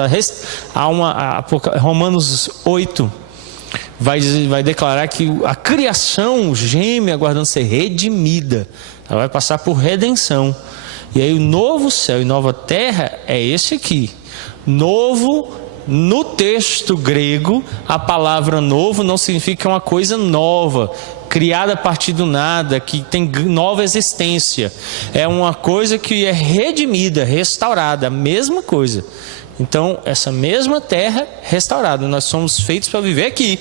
Romanos 8 vai declarar que a criação geme aguardando ser redimida. Ela vai passar por redenção. E aí o novo céu e nova terra é esse aqui. Novo, no texto grego, a palavra novo não significa uma coisa nova, criada a partir do nada, que tem nova existência. É uma coisa que é redimida, restaurada, a mesma coisa. Então, essa mesma terra restaurada, nós somos feitos para viver aqui.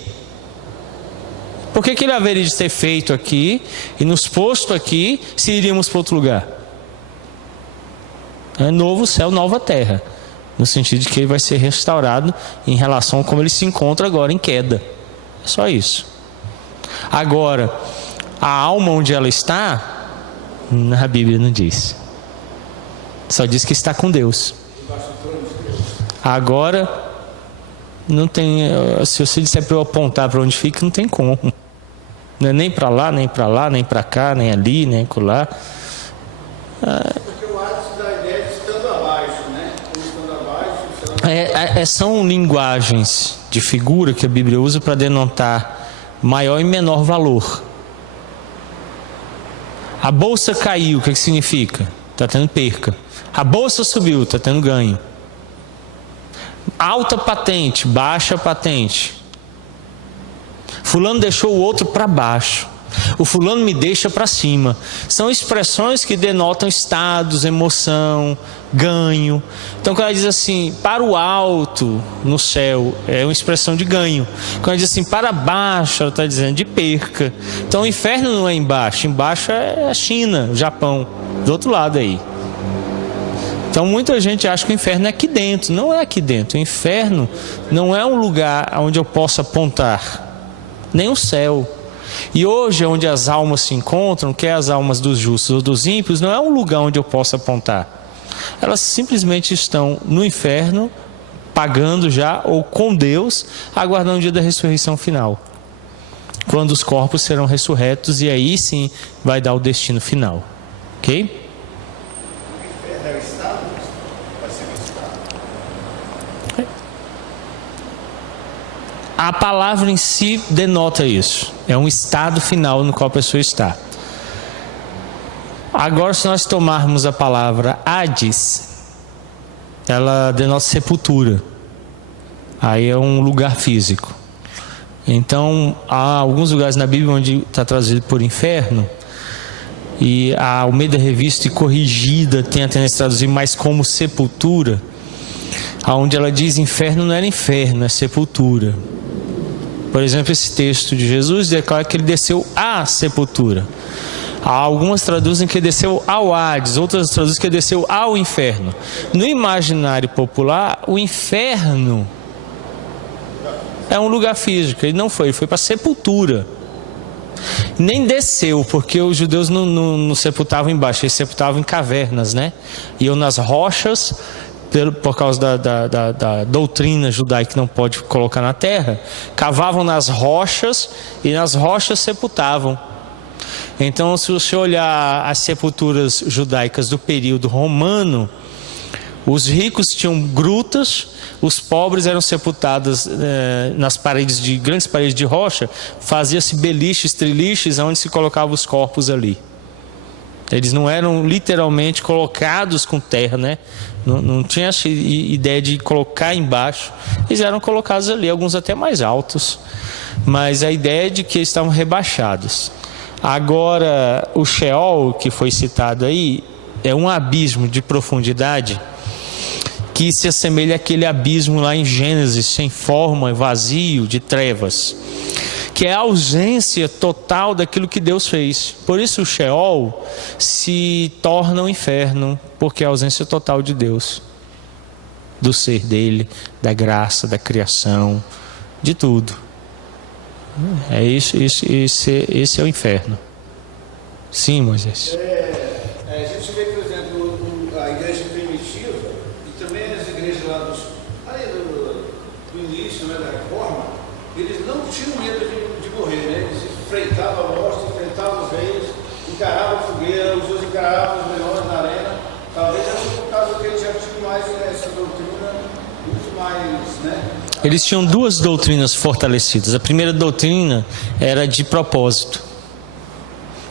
Por que ele haveria de ter feito aqui e nos posto aqui se iríamos para outro lugar? É novo céu, nova terra, no sentido de que ele vai ser restaurado em relação a como ele se encontra agora em queda. É só isso. Agora, a alma onde ela está, na Bíblia não diz. Só diz que está com Deus. Agora, não tem. Se você disser para eu apontar para onde fica, não tem como. Não é nem para lá, nem para lá, nem para cá, nem ali, nem acolá. São linguagens de figura que a Bíblia usa para denotar maior e menor valor. A bolsa caiu, o que significa? Está tendo perca. A bolsa subiu, está tendo ganho. Alta patente, baixa patente. Fulano deixou o outro para baixo. O fulano me deixa para cima. São expressões que denotam estados, emoção, ganho. Então quando ela diz assim, para o alto no céu, é uma expressão de ganho. Quando ela diz assim, para baixo, ela está dizendo de perca. Então o inferno não é embaixo. Embaixo é a China, o Japão, do outro lado aí. Então muita gente acha que o inferno é aqui dentro. Não é aqui dentro. O inferno não é um lugar onde eu possa apontar, nem o céu. E hoje, onde as almas se encontram, quer as almas dos justos ou dos ímpios, não é um lugar onde eu possa apontar. Elas simplesmente estão no inferno, pagando já, ou com Deus, aguardando o dia da ressurreição final, quando os corpos serão ressurretos, e aí sim vai dar o destino final. Ok? A palavra em si denota isso. É um estado final no qual a pessoa está. Agora, se nós tomarmos a palavra Hades, ela denota sepultura. Aí é um lugar físico. Então, há alguns lugares na Bíblia onde está traduzido por inferno, e a Almeida Revista e Corrigida tem a tendência de traduzir mais como sepultura, onde ela diz inferno não era inferno, é sepultura. Por exemplo, esse texto de Jesus declara que ele desceu à sepultura. Algumas traduzem que ele desceu ao Hades, outras traduzem que ele desceu ao inferno. No imaginário popular, o inferno é um lugar físico. Ele não foi, ele foi para a sepultura. Nem desceu, porque os judeus não sepultavam embaixo, eles sepultavam em cavernas, né? Iam nas rochas, por causa da doutrina judaica que não pode colocar na terra, cavavam nas rochas e nas rochas sepultavam. Então, se você olhar as sepulturas judaicas do período romano, os ricos tinham grutas, os pobres eram sepultados nas paredes grandes paredes de rocha, fazia-se beliches, triliches, onde se colocavam os corpos ali. Eles não eram literalmente colocados com terra, né? Não tinha essa ideia de colocar embaixo. Eles eram colocados ali, alguns até mais altos. Mas a ideia é de que eles estavam rebaixados. Agora, o Sheol, que foi citado aí, é um abismo de profundidade que se assemelha àquele abismo lá em Gênesis, sem forma, vazio, de trevas, que é a ausência total daquilo que Deus fez. Por isso o Sheol se torna um inferno, porque é a ausência total de Deus, do ser dele, da graça, da criação, de tudo. É isso, esse é o inferno. Sim, Moisés. A gente vê, por exemplo, a igreja primitiva e também as igrejas lá do início, né, da reforma, eles não tinham medo de morrer, né? Eles enfrentavam a morte, enfrentavam os reis, encaravam a fogueira, os dois encaravam os leões na arena. Talvez seja por causa que eles já tinham mais essa doutrina, muito mais, né? Eles tinham duas doutrinas fortalecidas. A primeira doutrina era de propósito.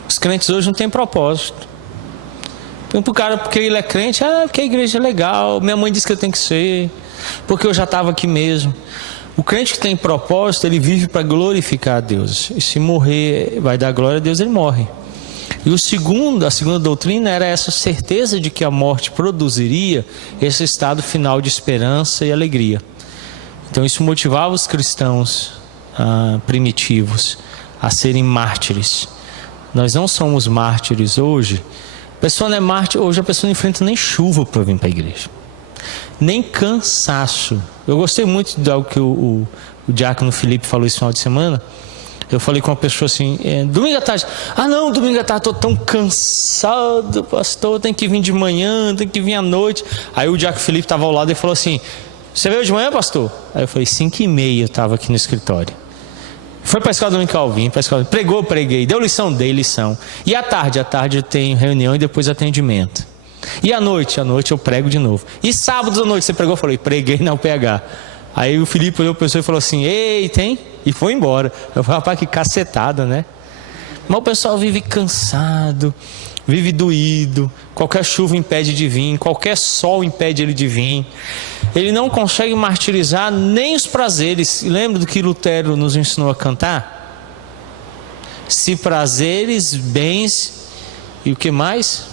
Os crentes hoje não têm propósito. Então, pro cara, porque ele é crente, porque a igreja é legal, minha mãe disse que eu tenho que ser, porque eu já estava aqui mesmo. O crente que tem propósito, ele vive para glorificar a Deus. E se morrer, vai dar glória a Deus, ele morre. E a segunda doutrina era essa certeza de que a morte produziria esse estado final de esperança e alegria. Então isso motivava os cristãos primitivos a serem mártires. Nós não somos mártires hoje. A pessoa não é mártir, hoje a pessoa não enfrenta nem chuva para vir para a igreja, nem cansaço. Eu gostei muito de algo que o diácono Felipe falou esse final de semana. Eu falei com uma pessoa assim, domingo à tarde, domingo à tarde estou tão cansado, pastor, tem que vir de manhã, tem que vir à noite. Aí o diácono Felipe estava ao lado e falou assim, você veio de manhã, pastor? Aí eu falei, 5h30 eu estava aqui no escritório. Foi para a escola dominical, vim para a escola, pregou, preguei, dei lição. E à tarde eu tenho reunião e depois atendimento. E à noite eu prego de novo. E sábado à noite você pregou? Eu falei, preguei na UPH. Aí o Felipe olhou para a pessoa e falou assim, ei, tem? E foi embora. Eu falei, rapaz, que cacetada, né? Mas o pessoal vive cansado, vive doído, qualquer chuva impede de vir, qualquer sol impede ele de vir. Ele não consegue martirizar nem os prazeres. Lembra do que Lutero nos ensinou a cantar? Se prazeres, bens e o que mais?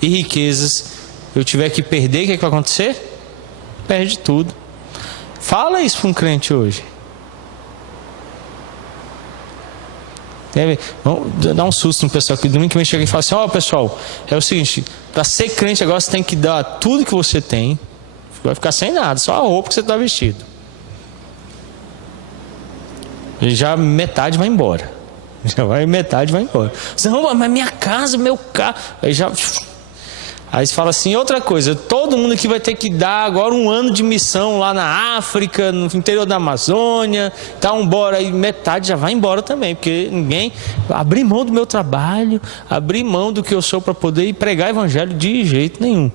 E riquezas eu tiver que perder, o que vai acontecer? Perde tudo. Fala isso para um crente hoje. Vamos dar um susto no pessoal que domingo que vem chega e fala assim: ó, pessoal, é o seguinte, para ser crente agora você tem que dar tudo que você tem, vai ficar sem nada, só a roupa que você está vestido. E já metade vai embora. Metade vai embora. Você não, mas minha casa, meu carro. Aí você fala assim, outra coisa, todo mundo aqui vai ter que dar agora um ano de missão lá na África, no interior da Amazônia, tá, embora, aí metade já vai embora também, porque ninguém abrir mão do meu trabalho, abrir mão do que eu sou para poder ir pregar evangelho de jeito nenhum.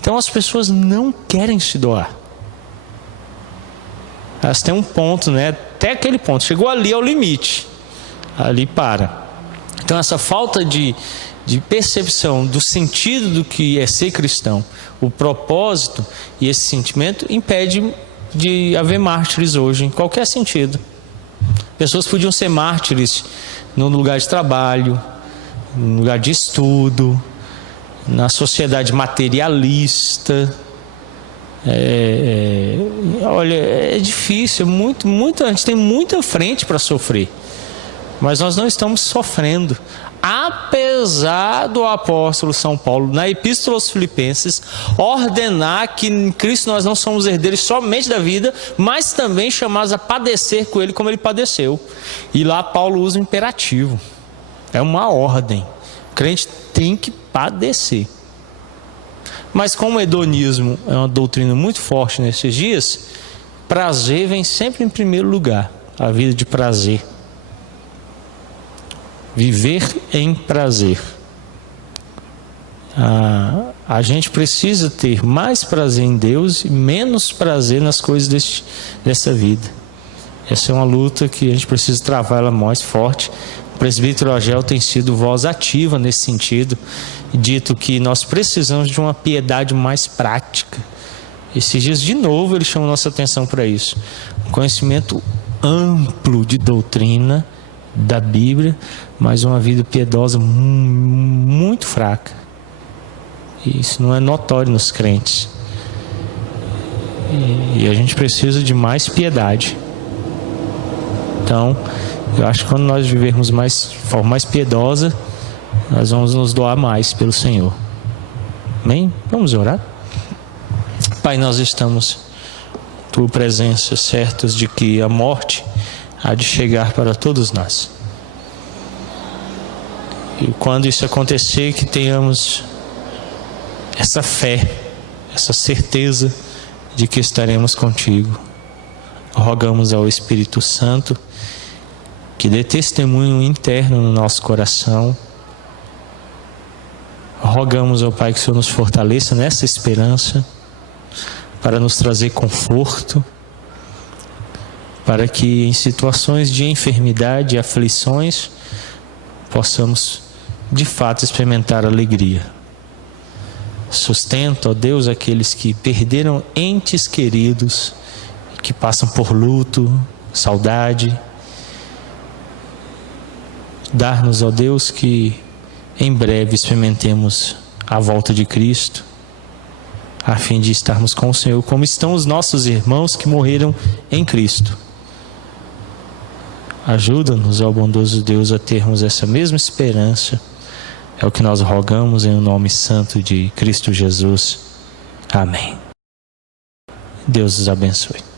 Então as pessoas não querem se doar. Elas têm um ponto, né? Até aquele ponto, chegou ali ao limite, ali para. Então essa falta de percepção do sentido do que é ser cristão, o propósito e esse sentimento impede de haver mártires hoje, em qualquer sentido. Pessoas podiam ser mártires no lugar de trabalho, no lugar de estudo, na sociedade materialista. Olha, é difícil, a gente tem muita frente para sofrer, mas nós não estamos sofrendo. Apesar do apóstolo São Paulo, na Epístola aos Filipenses, ordenar que em Cristo nós não somos herdeiros somente da vida, mas também chamados a padecer com Ele como Ele padeceu. E lá Paulo usa o imperativo. É uma ordem. O crente tem que padecer. Mas como o hedonismo é uma doutrina muito forte nesses dias, prazer vem sempre em primeiro lugar. A vida de prazer. Viver em prazer. A gente precisa ter mais prazer em Deus e menos prazer nas coisas dessa vida. Essa é uma luta que a gente precisa travar ela mais forte. O presbítero Agel tem sido voz ativa nesse sentido, dito que nós precisamos de uma piedade mais prática. Esses dias de novo ele chama nossa atenção para isso. Um conhecimento amplo de doutrina da Bíblia, mas uma vida piedosa muito fraca. Isso não é notório nos crentes. E a gente precisa de mais piedade. Então, eu acho que quando nós vivermos de forma mais piedosa, nós vamos nos doar mais pelo Senhor. Amém? Vamos orar? Pai, nós estamos em Tua presença, certos de que a morte há de chegar para todos nós. E quando isso acontecer, que tenhamos essa fé, essa certeza de que estaremos contigo. Rogamos ao Espírito Santo que dê testemunho interno no nosso coração. Rogamos ao Pai que o Senhor nos fortaleça nessa esperança, para nos trazer conforto, para que em situações de enfermidade e aflições possamos de fato experimentar alegria. Sustenta, ó Deus, aqueles que perderam entes queridos, que passam por luto, saudade. Dar-nos, ó Deus, que em breve experimentemos a volta de Cristo, a fim de estarmos com o Senhor, como estão os nossos irmãos que morreram em Cristo. Ajuda-nos, ó bondoso Deus, a termos essa mesma esperança. É o que nós rogamos em nome santo de Cristo Jesus. Amém. Deus os abençoe.